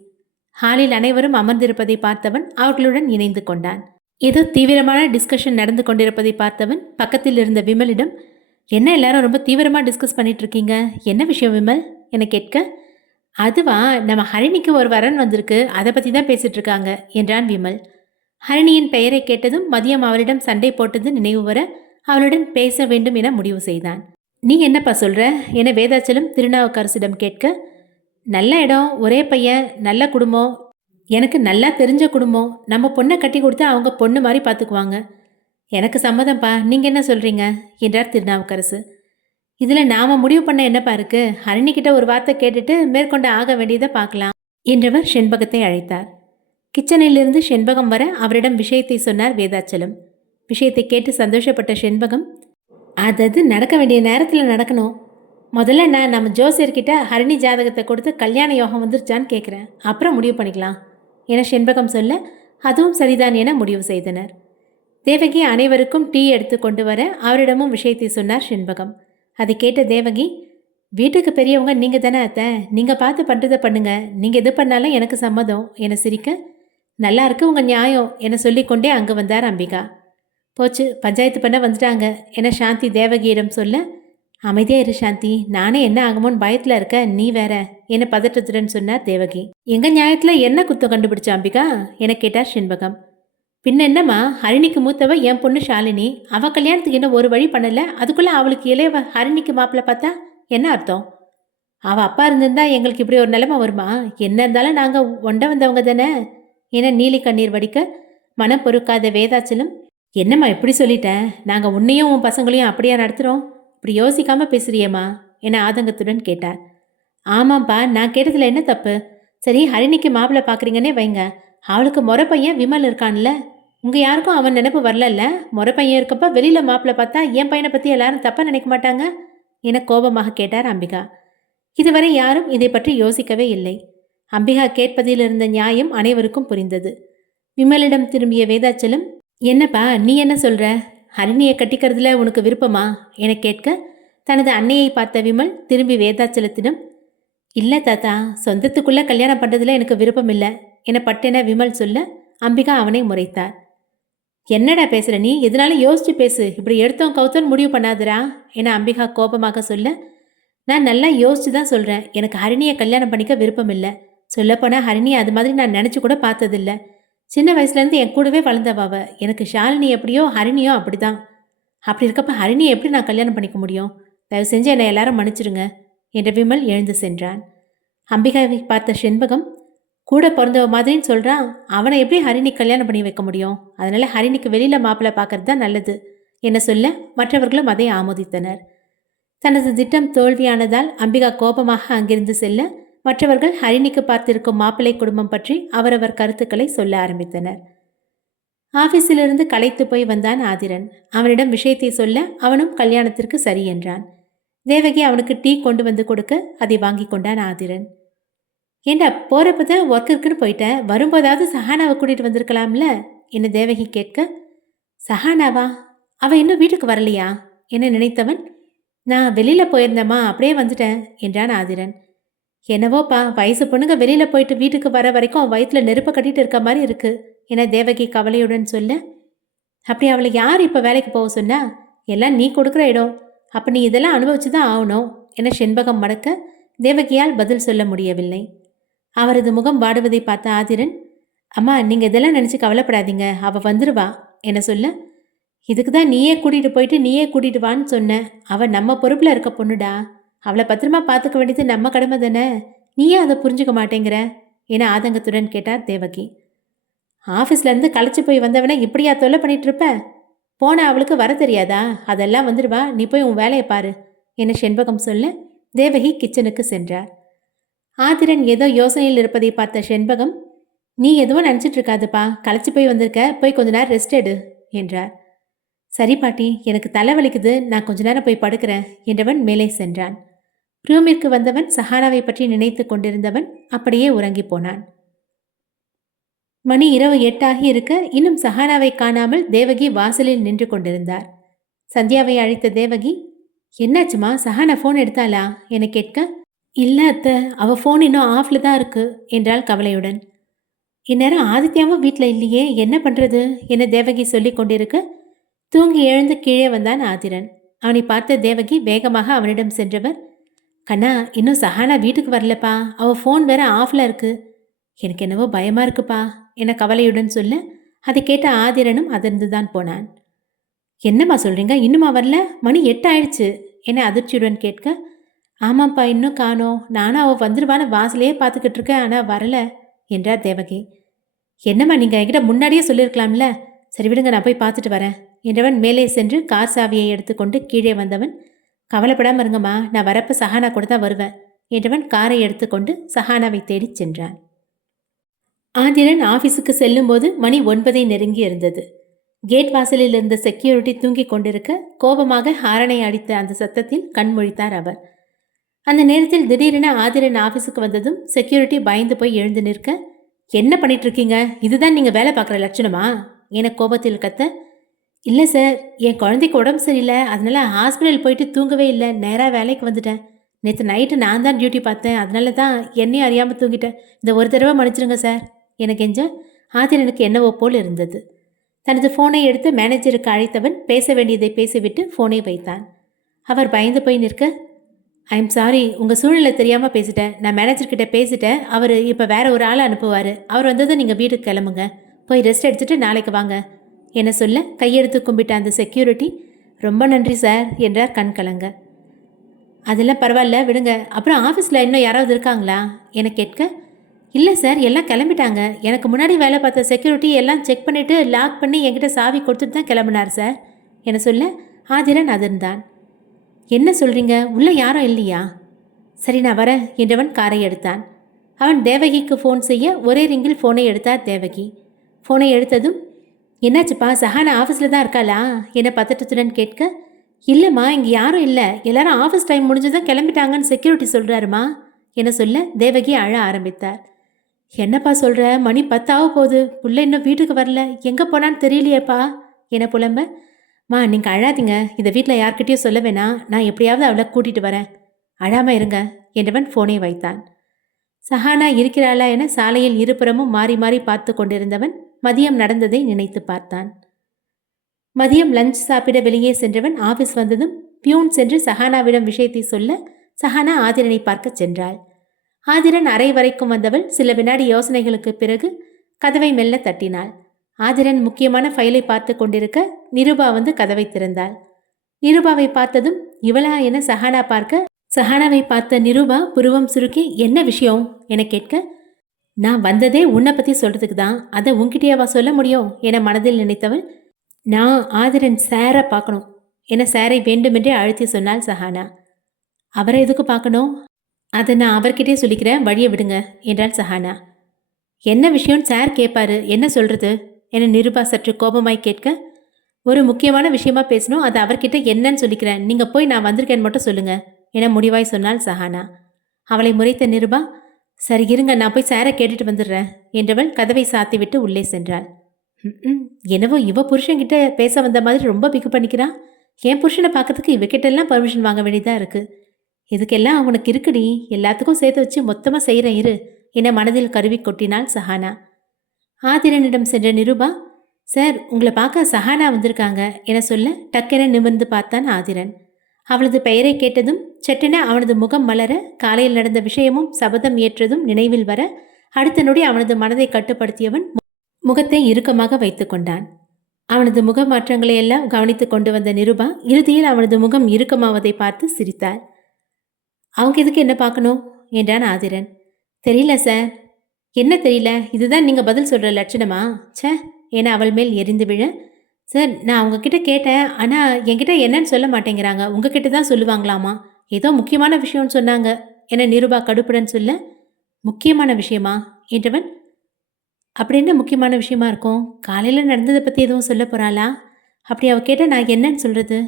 ஹாலில் அனைவரும் அமர்ந்திருப்பதை பார்த்தவன் அவர்களுடன் இணைந்து கொண்டான். ஏதோ தீவிரமான டிஸ்கஷன் நடந்து கொண்டிருப்பதை பார்த்தவன் பக்கத்தில் இருந்த விமலிடம், என்ன எல்லாரும் ரொம்ப தீவிரமாக டிஸ்கஸ் பண்ணிட்டு இருக்கீங்க, என்ன விஷயம் விமல் என கேட்க, அதுவா, நம்ம ஹரிணிக்கு ஒரு வரன் வந்திருக்கு, அதை பற்றி தான் பேசிட்டு இருக்காங்க என்றான் விமல். ஹரிணியின் பெயரை கேட்டதும் மதியம் அவளிடம் சண்டை போட்டது நினைவு வர அவளுடன் பேச வேண்டும் என முடிவு செய்தான். நீ என்னப்பா சொல்ற என வேதாச்சலம் திருநாவுக்கரசிடம் கேட்க, நல்ல இடம், ஒரே பையன், நல்ல குடும்பம், எனக்கு நல்லா தெரிஞ்ச குடும்பம், நம்ம பொண்ணை கட்டி கொடுத்தா அவங்க பொண்ணு மாதிரி பார்த்துக்குவாங்க, எனக்கு சம்மதம்ப்பா, நீங்கள் என்ன சொல்கிறீங்க என்றார் திருநாவுக்கரசு. இதில் நாம் முடிவு பண்ண என்னப்பா இருக்கு, ஹரிணிக்கிட்ட ஒரு வார்த்தை கேட்டுட்டு மேற்கொண்டு ஆக வேண்டியதை பார்க்கலாம் என்றவர் செண்பகத்தை அழைத்தார். கிச்சனிலிருந்து செண்பகம் வர அவரிடம் விஷயத்தை சொன்னார் வேதாச்சலம். விஷயத்தை கேட்டு சந்தோஷப்பட்ட செண்பகம், அதது நடக்க வேண்டிய நேரத்தில் நடக்கணும், முதல்ல நான் நம்ம ஜோசியர்கிட்ட ஹரிணி ஜாதகத்தை கொடுத்து கல்யாண யோகம் வந்துருச்சான்னு கேட்குறேன், அப்புறம் முடிவு பண்ணிக்கலாம் என செண்பகம் சொல்ல அதுவும் சரிதான் என முடிவு செய்தனர். தேவகி அனைவருக்கும் டீ எடுத்து கொண்டு வர அவரிடமும் விஷயத்தை சொன்னார் செண்பகம். அதை கேட்ட தேவகி, வீட்டுக்கு பெரியவங்க நீங்கள் தானே அத்தை, நீங்கள் பார்த்து பண்ணுறதை பண்ணுங்க, நீங்கள் எது பண்ணாலும் எனக்கு சம்மதம் என சிரிக்க, நல்லா இருக்கு உங்கள் நியாயம் என சொல்லிக்கொண்டே அங்கே வந்தார் அம்பிகா. போச்சு, பஞ்சாயத்து பண்ண வந்துட்டாங்க என சாந்தி தேவகியிடம் சொல்ல, அமைதியாக இரு சாந்தி, நானே என்ன ஆகுமோன்னு பயத்தில் இருக்க, நீ வேற என பதற்றத்துடன் சொன்னார் தேவகி. எங்கள் நியாயத்தில் என்ன குத்தம் கண்டுபிடிச்ச அம்பிகா என கேட்டார் செண்பகம். பின்ன என்னம்மா, ஹரிணிக்கு மூத்தவ என் பொண்ணு ஷாலினி, அவள் கல்யாணத்துக்கு என்ன ஒரு வழி பண்ணலை, அதுக்குள்ளே அவளுக்கு இளையவ ஹரிணிக்கு மாப்பிள்ளை பார்த்தா என்ன அர்த்தம்? அவள் அப்பா இருந்திருந்தா எங்களுக்கு இப்படி ஒரு நிலைமை வருமா? என்ன இருந்தாலும் நாங்கள் ஒண்ட வந்தவங்க தானே என நீலி கண்ணீர் வடிக்க மனம் பொறுக்காத வேதாச்சலம், என்னம்மா இப்படி சொல்லிட்டேன், நாங்கள் உன்னையும் உன் பசங்களையும் அப்படியா நடத்துகிறோம்? இப்படி யோசிக்காம பேசுறியேம்மா என ஆதங்கத்துடன் கேட்டார். ஆமாம்ப்பா, நான் கேட்டதில் என்ன தப்பு? சரி, ஹரிணிக்கு மாப்பிள்ளை பார்க்குறீங்கன்னே வைங்க, அவளுக்கு முறை பையன் விமல் இருக்கான்ல, உங்கள் யாருக்கும் அவன் நினைப்பு வரலல்ல? முறை பையன் இருக்கப்ப வெளியில் மாப்பிள்ளை பார்த்தா என் பையனை பற்றி எல்லாரும் தப்பாக நினைக்க மாட்டாங்க என கோபமாக கேட்டார் அம்பிகா. இதுவரை யாரும் இதை பற்றி யோசிக்கவே இல்லை. அம்பிகா கேட்பதில் இருந்த நியாயம் அனைவருக்கும் புரிந்தது. விமலிடம் திரும்பிய வேதாச்சலம், என்னப்பா நீ என்ன சொல்ற? ஹரிணியை கட்டிக்கிறதுல உனக்கு விருப்பமா என கேட்க, தனது அன்னையை பார்த்த விமல் திரும்பி வேதாச்சலத்திடம், இல்லை தாத்தா, சொந்தத்துக்குள்ளே கல்யாணம் பண்ணுறதுல எனக்கு விருப்பம் இல்லை என பட்டென விமல் சொல்ல, அம்பிகா அவனை முறைத்தார். என்னடா பேசுகிற நீ? எதனாலும் யோசிச்சு பேசு, இப்படி எடுத்தோம் கவுத்தோன்னு முடிவு பண்ணாதுரா என அம்பிகா கோபமாக சொல்ல, நான் நல்லா யோசிச்சு தான் சொல்கிறேன். எனக்கு ஹரிணியை கல்யாணம் பண்ணிக்க விருப்பம் இல்லை. சொல்லப்போனால் ஹரிணியை அது மாதிரி நான் நினச்சி கூட பார்த்ததில்ல. சின்ன வயசுலேருந்து என் கூடவே வளர்ந்தவாவ. எனக்கு ஷாலினி எப்படியோ ஹரிணியோ அப்படி தான். அப்படி இருக்கப்ப ஹரிணியை எப்படி நான் கல்யாணம் பண்ணிக்க முடியும்? தயவு செஞ்சு என்னை எல்லாரும் மன்னிச்சிருங்க என்ற விமல் எழுந்து சென்றான். அம்பிகாவை பார்த்த செண்பகம், கூட பிறந்தவ மாதிரின்னு சொல்கிறான், அவனை எப்படி ஹரிணி கல்யாணம் பண்ணி வைக்க முடியும்? அதனால் ஹரிணிக்கு வெளியில் மாப்பிள்ளை பார்க்கறது தான் நல்லது என்ன சொல்ல, மற்றவர்களும் அதை ஆமோதித்தனர். தனது திட்டம் தோல்வியானதால் அம்பிகா கோபமாக அங்கிருந்து செல்ல, மற்றவர்கள் ஹரிணிக்கு பார்த்திருக்கும் மாப்பிள்ளை குடும்பம் பற்றி அவரவர் கருத்துக்களை சொல்ல ஆரம்பித்தனர். ஆபீஸிலிருந்து களைத்து போய் வந்தான் ஆதிரன். அவனிடம் விஷயத்தை சொல்ல அவனும் கல்யாணத்திற்கு சரி என்றான். தேவகி அவனுக்கு டீ கொண்டு வந்து கொடுக்க அதை வாங்கி கொண்டான் ஆதிரன். ஏண்டா, போறப்ப தான் ஒர்க் இருக்குன்னு போயிட்டேன், வரும்போதாவது சஹானாவை கூட்டிகிட்டு வந்திருக்கலாம்ல என்ன தேவகி கேட்க, சஹானாவா? அவள் இன்னும் வீட்டுக்கு வரலையா என நினைத்தவன், நான் வெளியில் போயிருந்தேம்மா, அப்படியே வந்துட்டேன் என்றான் ஆதிரன். என்னவோப்பா, வயசு பொண்ணுங்க வெளியில் போயிட்டு வீட்டுக்கு வர வரைக்கும் வயிற்றில் நெருப்பை கட்டிட்டு இருக்க மாதிரி இருக்கு என தேவகி கவலையுடன் சொல்ல, அப்படி அவளை யார் இப்போ வேலைக்கு போக சொன்னா? எல்லாம் நீ கொடுக்குற இடம், அப்போ நீ இதெல்லாம் அனுபவிச்சு தான் ஆகணும் என செண்பகம் மடக்க தேவகியால் பதில் சொல்ல முடியவில்லை. அவரது முகம் வாடுவதை பார்த்த ஆதிரன், அம்மா நீங்கள் இதெல்லாம் நினச்சி கவலைப்படாதீங்க, அவள் வந்துடுவா என சொல்ல, இதுக்கு தான் நீயே கூட்டிகிட்டு போயிட்டு நீயே கூட்டிகிட்டு வான்னு சொன்னேன். அவள் நம்ம பொறுப்பில் இருக்க பொண்ணுடா, அவளை பத்திரமா பார்த்துக்க வேண்டியது நம்ம கடமை தானே, நீயே அதை புரிஞ்சுக்க மாட்டேங்கிற என ஆதங்கத்துடன் கேட்டார் தேவகி. ஆஃபீஸ்லேருந்து களைச்சி போய் வந்தவனை இப்படியா தொல்லை பண்ணிட்டு இருப்ப? போன அவளுக்கு வர தெரியாதா? அதெல்லாம் வந்துடுவா, நீ போய் உன் வேலையை பாரு என செண்பகம் சொல்ல தேவகி கிச்சனுக்கு சென்றார். ஆதிரன் ஏதோ யோசனையில் இருப்பதை பார்த்த செண்பகம், நீ எதுவும் நினச்சிட்டு இருக்காதுப்பா, களைச்சி போய் வந்திருக்க, போய் கொஞ்ச நேரம் ரெஸ்ட் எடு என்றார். சரி பாட்டி, எனக்கு தலைவலிக்குது, நான் கொஞ்ச நேரம் போய் படுக்கிறேன் என்றவன் மேலே சென்றான். ரூமிற்கு வந்தவன் சஹானாவை பற்றி நினைத்து கொண்டிருந்தவன் அப்படியே உறங்கி போனான். மணி இரவு 8 ஆகி இருக்க இன்னும் சஹானாவை காணாமல் தேவகி வாசலில் நின்று கொண்டிருந்தார். சந்தியாவை அழைத்த தேவகி, என்னாச்சுமா, சஹானா ஃபோன் எடுத்தாளா என கேட்க, இல்லை அத்தை, அவள் ஃபோன் இன்னும் ஆஃபில் தான் இருக்கு என்றாள் கவலையுடன். இந்நேரம் ஆதித்யாவும் வீட்டில் இல்லையே, என்ன பண்ணுறது என தேவகி சொல்லி கொண்டிருக்க தூங்கி எழுந்து கீழே வந்தான் ஆதிரன். அவனை பார்த்த தேவகி வேகமாக அவனிடம் சென்றவர், கண்ணா, இன்னும் சஹானா வீட்டுக்கு வரலப்பா, அவள் ஃபோன் வேற ஆஃபில் இருக்கு, எனக்கு என்னவோ பயமாக இருக்குப்பா என கவலையுடன் சொல்ல அதை கேட்ட ஆதிரனும் அதிர்ந்து தான் போனான். என்னம்மா சொல்கிறீங்க, இன்னுமா வரல? மணி 8 ஆயிடுச்சு என அதிர்ச்சியுடன் கேட்க, ஆமாப்பா, இன்னும் காணோம், நானும் அவள் வந்துடுவான்னு வாசலையே பார்த்துக்கிட்டு இருக்கேன், ஆனால் வரல என்றார் தேவகி. என்னம்மா, நீங்கள் என்கிட்ட முன்னாடியே சொல்லியிருக்கலாம்ல. சரி விடுங்க, நான் போய் பார்த்துட்டு வரேன் என்றவன் மேலே சென்று கார் சாவியை எடுத்துக்கொண்டு கீழே வந்தவன், கவலைப்படாமல் இருங்கம்மா, நான் வரப்ப சஹானா கூட தான் வருவேன் என்றவன் காரை எடுத்துக்கொண்டு சஹானாவை தேடி சென்றான். ஆதிரன் ஆஃபீஸுக்கு செல்லும்போது மணி 9 நெருங்கி இருந்தது. கேட் வாசலில் இருந்த செக்யூரிட்டி தூங்கி கொண்டிருக்க கோபமாக ஹாரனை அடித்த அந்த சத்தத்தில் கண்மொழித்தார் அவர். அந்த நேரத்தில் திடீரென ஆதிரன் ஆஃபீஸுக்கு வந்ததும் செக்யூரிட்டி பயந்து போய் எழுந்து நிற்க, என்ன பண்ணிட்டு இருக்கீங்க, இதுதான் நீங்கள் வேலை பார்க்குற லட்சணமா என கோபத்தில் கத்த, இல்லை சார், என் குழந்தைக்கு உடம்பு சரியில்லை, அதனால ஹாஸ்பிட்டல் போயிட்டு தூங்கவே இல்லை, நேராக வேலைக்கு வந்துட்டேன். நேற்று நைட்டு நான் தான் டியூட்டி பார்த்தேன், அதனால தான் என்னையும் அறியாமல் தூங்கிட்டேன், இந்த ஒரு தடவை மன்னிச்சிருங்க சார் என கெஞ்ச ஆதிரனுக்கு என்னவோ போல் இருந்தது. தனது ஃபோனை எடுத்து மேனேஜருக்கு அழைத்தவன் பேச வேண்டியதை பேசிவிட்டு ஃபோனை வைத்தான். அவர் பயந்து போய் நிற்க, ஐம் சாரி, உங்கள் சூழ்நிலை தெரியாமல் பேசிட்டேன், நான் மேனேஜர்கிட்ட பேசிட்டேன், அவர் இப்போ வேற ஒரு ஆளை அனுப்புவார், அவர் வந்ததும் நீங்கள் வீட்டுக்கு கிளம்புங்க, போய் ரெஸ்ட் எடுத்துகிட்டு நாளைக்கு வாங்க என சொல்ல கையெடுத்து கும்பிட்ட அந்த செக்யூரிட்டி, ரொம்ப நன்றி சார் என்றார் கண் கலங்க. அதெல்லாம் பரவாயில்ல விடுங்க, அப்புறம் ஆஃபீஸில் இன்னும் யாராவது இருக்காங்களா என கேட்க, இல்லை சார், எல்லாம் கிளம்பிட்டாங்க. எனக்கு முன்னாடி வேலை பார்த்த செக்யூரிட்டி எல்லாம் செக் பண்ணிவிட்டு லாக் பண்ணி என்கிட்ட சாவி கொடுத்துட்டு தான் கிளம்பினார் சார் என சொல்ல ஆதிரன் அதிர்ந்தான். என்ன சொல்கிறீங்க? உள்ளே யாரும் இல்லையா? சரி, நான் வரேன் என்றவன் காரை எடுத்தான். அவன் தேவகிக்கு ஃபோன் செய்ய ஒரே ரிங்கில் ஃபோனை எடுத்தார் தேவகி. ஃபோனை எடுத்ததும், என்னாச்சுப்பா, சஹானா ஆஃபீஸில் தான் இருக்காளா என பதட்டத்துடன் கேட்க, இல்லைம்மா, இங்கே யாரும் இல்லை, எல்லாரும் ஆஃபீஸ் டைம் முடிஞ்சதான் கிளம்பிட்டாங்கன்னு செக்யூரிட்டி சொல்கிறாருமா என சொல்ல தேவகி அழ ஆரம்பித்தார். என்னப்பா சொல்கிற? மணி 10 ஆக போகுது, புள்ள இன்னும் வீட்டுக்கு வரல, எங்கே போனான்னு தெரியலையேப்பா என புலம்ப, மா நீங்கள் அழாதீங்க, இந்த வீட்டில் யார்கிட்டயும் சொல்ல வேணாம், நான் எப்படியாவது அவளை கூட்டிகிட்டு வரேன், அழாமல் இருங்க என்றவன் ஃபோனை வைத்தான். சஹானா இருக்கிறாளா என சாலையில் இருபுறமும் மாறி மாறி பார்த்து கொண்டிருந்தவன் மதியம் நடந்ததை நினைத்து பார்த்தான். மதியம் லஞ்ச் சாப்பிட வெளியே சென்றவன் ஆஃபீஸ் வந்ததும் பியூன் சென்று சஹானாவிடம் விஷயத்தை சொல்ல சஹானா ஆதிரனை பார்க்க சென்றாள். ஆதிரன் அறை வரைக்கும் வந்தவள் சில வினாடி யோசனைகளுக்கு பிறகு கதவை மெல்ல தட்டினாள். ஆதிரன் முக்கியமான ஃபைலை பார்த்து கொண்டிருக்க நிருபா வந்து கதவை திறந்தாள். நிருபாவை பார்த்ததும் இவளா என சஹானா பார்க்க, சஹானாவை பார்த்த நிருபா புருவம் சுருக்கி என்ன விஷயம் என கேட்க, நான் வந்ததே உன்னை பற்றி சொல்கிறதுக்கு தான், அதை உன்கிட்டேவா சொல்ல முடியும் என மனதில் நினைத்தவள், நான் ஆதிரன் சாரை பார்க்கணும் என சாரை வேண்டுமென்றே அழுத்தி சொன்னாள் சஹானா. அவரை எதுக்கு பார்க்கணும்? அதை நான் அவர்கிட்டே சொல்லிக்கிறேன், வழியை விடுங்க என்றாள் சஹானா. என்ன விஷயம்னு சார் கேட்பாரு, என்ன சொல்கிறது என நிருபா சற்று கோபமாய் கேட்க, ஒரு முக்கியமான விஷயமா பேசணும், அது அவர்கிட்ட என்னன்னு சொல்லிக்கிறேன், நீங்கள் போய் நான் வந்திருக்கேன்னு மட்டும் சொல்லுங்கள் என முடிவாய் சொன்னாள் சஹானா. அவளை முறைத்த நிருபா, சரி இருங்க, நான் போய் சாரை கேட்டுட்டு வந்துடுறேன் என்றவள் கதவை சாத்திவிட்டு உள்ளே சென்றாள். என்னவோ இவ புருஷன்கிட்ட பேச வந்த மாதிரி ரொம்ப பிக்கு பண்ணிக்கிறான். என் புருஷனை பார்க்கறதுக்கு இவகிட்டெல்லாம் பர்மிஷன் வாங்க வேண்டியதாக இருக்குது. இதுக்கெல்லாம் அவனுக்கு இருக்குடி, எல்லாத்துக்கும் சேர்த்து வச்சு மொத்தமாக செய்கிறேன் இரு என மனதில் கருவி கொட்டினாள் சஹானா. ஆதிரனிடம் சென்ற நிருபா, சார் உங்களை பார்க்க சஹானா வந்திருக்காங்க என சொல்ல டக்கென நிமிர்ந்து பார்த்தான் ஆதிரன். அவளது பெயரை கேட்டதும் சட்டென அவனது முகம் மலர, காலையில் நடந்த விஷயமும் சபதம் ஏற்றதும் நினைவில் வர, அடுத்த நொடி அவனது மனதை கட்டுப்படுத்தியவன் முகத்தை இறுக்கமாக வைத்து கொண்டான். அவனது முக மாற்றங்களை எல்லாம் கவனித்து கொண்டு வந்த நிருபா இறுதியில் அவனது முகம் இறுக்கமாவதை பார்த்து சிரித்தாள். அவங்க இதுக்கு என்ன பார்க்கணும் என்றான் ஆதிரன். தெரியல சார். என்ன தெரியல? இதுதான் நீங்கள் பதில் சொல்கிற லட்சணமா? சே என அவள் மேல் எரிந்து விழ, சார் நான் அவங்கக்கிட்ட கேட்டேன், ஆனால் என்கிட்ட என்னன்னு சொல்ல மாட்டேங்கிறாங்க, உங்ககிட்ட தான் சொல்லுவாங்களாமா, ஏதோ முக்கியமான விஷயம்னு சொன்னாங்க என நிருபா கடுப்புடன் சொல்ல, முக்கியமான விஷயமா என்றவன், அப்படி என்ன முக்கியமான விஷயமா இருக்கும்? காலையில் நடந்ததை பற்றி எதுவும் சொல்ல போகிறாளா? அப்படி அவள் கேட்டால் நான் என்னன்னு சொல்கிறது?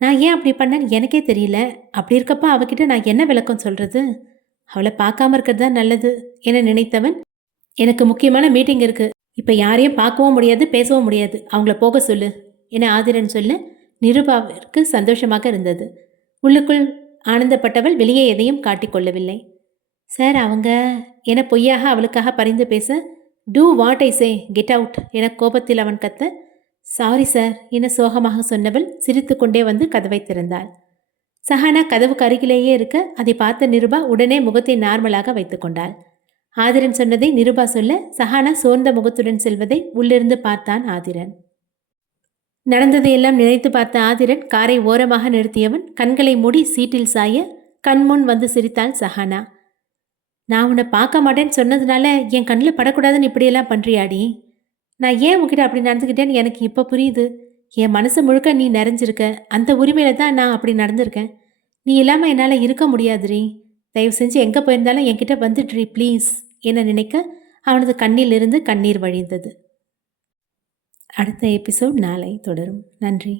நான் ஏன் அப்படி பண்ணேன்னு எனக்கே தெரியல. அப்படி இருக்கப்ப அவகிட்ட நான் என்ன விளக்கம் சொல்கிறது? அவளை பார்க்காம இருக்கிறது தான் நல்லது என நினைத்தவன், எனக்கு முக்கியமான மீட்டிங் இருக்குது, இப்போ யாரையும் பார்க்கவும் முடியாது, பேசவும் முடியாது, அவங்கள போக சொல்லு என ஆதிரன் சொல்ல நிருபாவிற்கு சந்தோஷமாக இருந்தது. உள்ளுக்குள் ஆனந்தப்பட்டவள் வெளியே எதையும் காட்டிக்கொள்ளவில்லை. சார் அவங்க என பொய்யாக அவளுக்காக பரிந்து பேச, do what I say, get out என கோபத்தில் அவன் கத்த, சாரி சார் என சோகமாக சொன்னவள் சிரித்து கொண்டே வந்து கதவை திறந்தாள். சஹானா கதவுக்கு அருகிலேயே இருக்க அதை பார்த்த நிருபா உடனே முகத்தை நார்மலாக வைத்து கொண்டாள். ஆதிரன் சொன்னதை நிருபா சொல்ல சஹானா சோர்ந்த முகத்துடன் செல்வதை உள்ளிருந்து பார்த்தான் ஆதிரன். நடந்ததையெல்லாம் நினைத்து பார்த்த ஆதிரன் காரை ஓரமாக நிறுத்தியவன் கண்களை மூடி சீட்டில் சாய கண்முன் வந்து சிரித்தாள் சஹானா. நான் உன்னை பார்க்க மாட்டேன்னு சொன்னதுனால என் கண்ணில் படக்கூடாதுன்னு இப்படியெல்லாம் பண்ணுறியாடி? நான் ஏன் உங்ககிட்ட அப்படி நடந்துக்கிட்டேன்னு எனக்கு இப்போ புரியுது. என் மனசு முழுக்க நீ நிறைஞ்சிருக்க, அந்த உரிமையில தான் நான் அப்படி நடந்திருக்கேன். நீ இல்லாமல் என்னால் இருக்க முடியாதுரி. தயவு செஞ்சு எங்கே போயிருந்தாலும் என்கிட்ட வந்துடுறி ப்ளீஸ் என நினைக்க அவனது கண்ணிலிருந்து கண்ணீர் வழிந்தது. அடுத்த எபிசோட் நாளை தொடரும். நன்றி.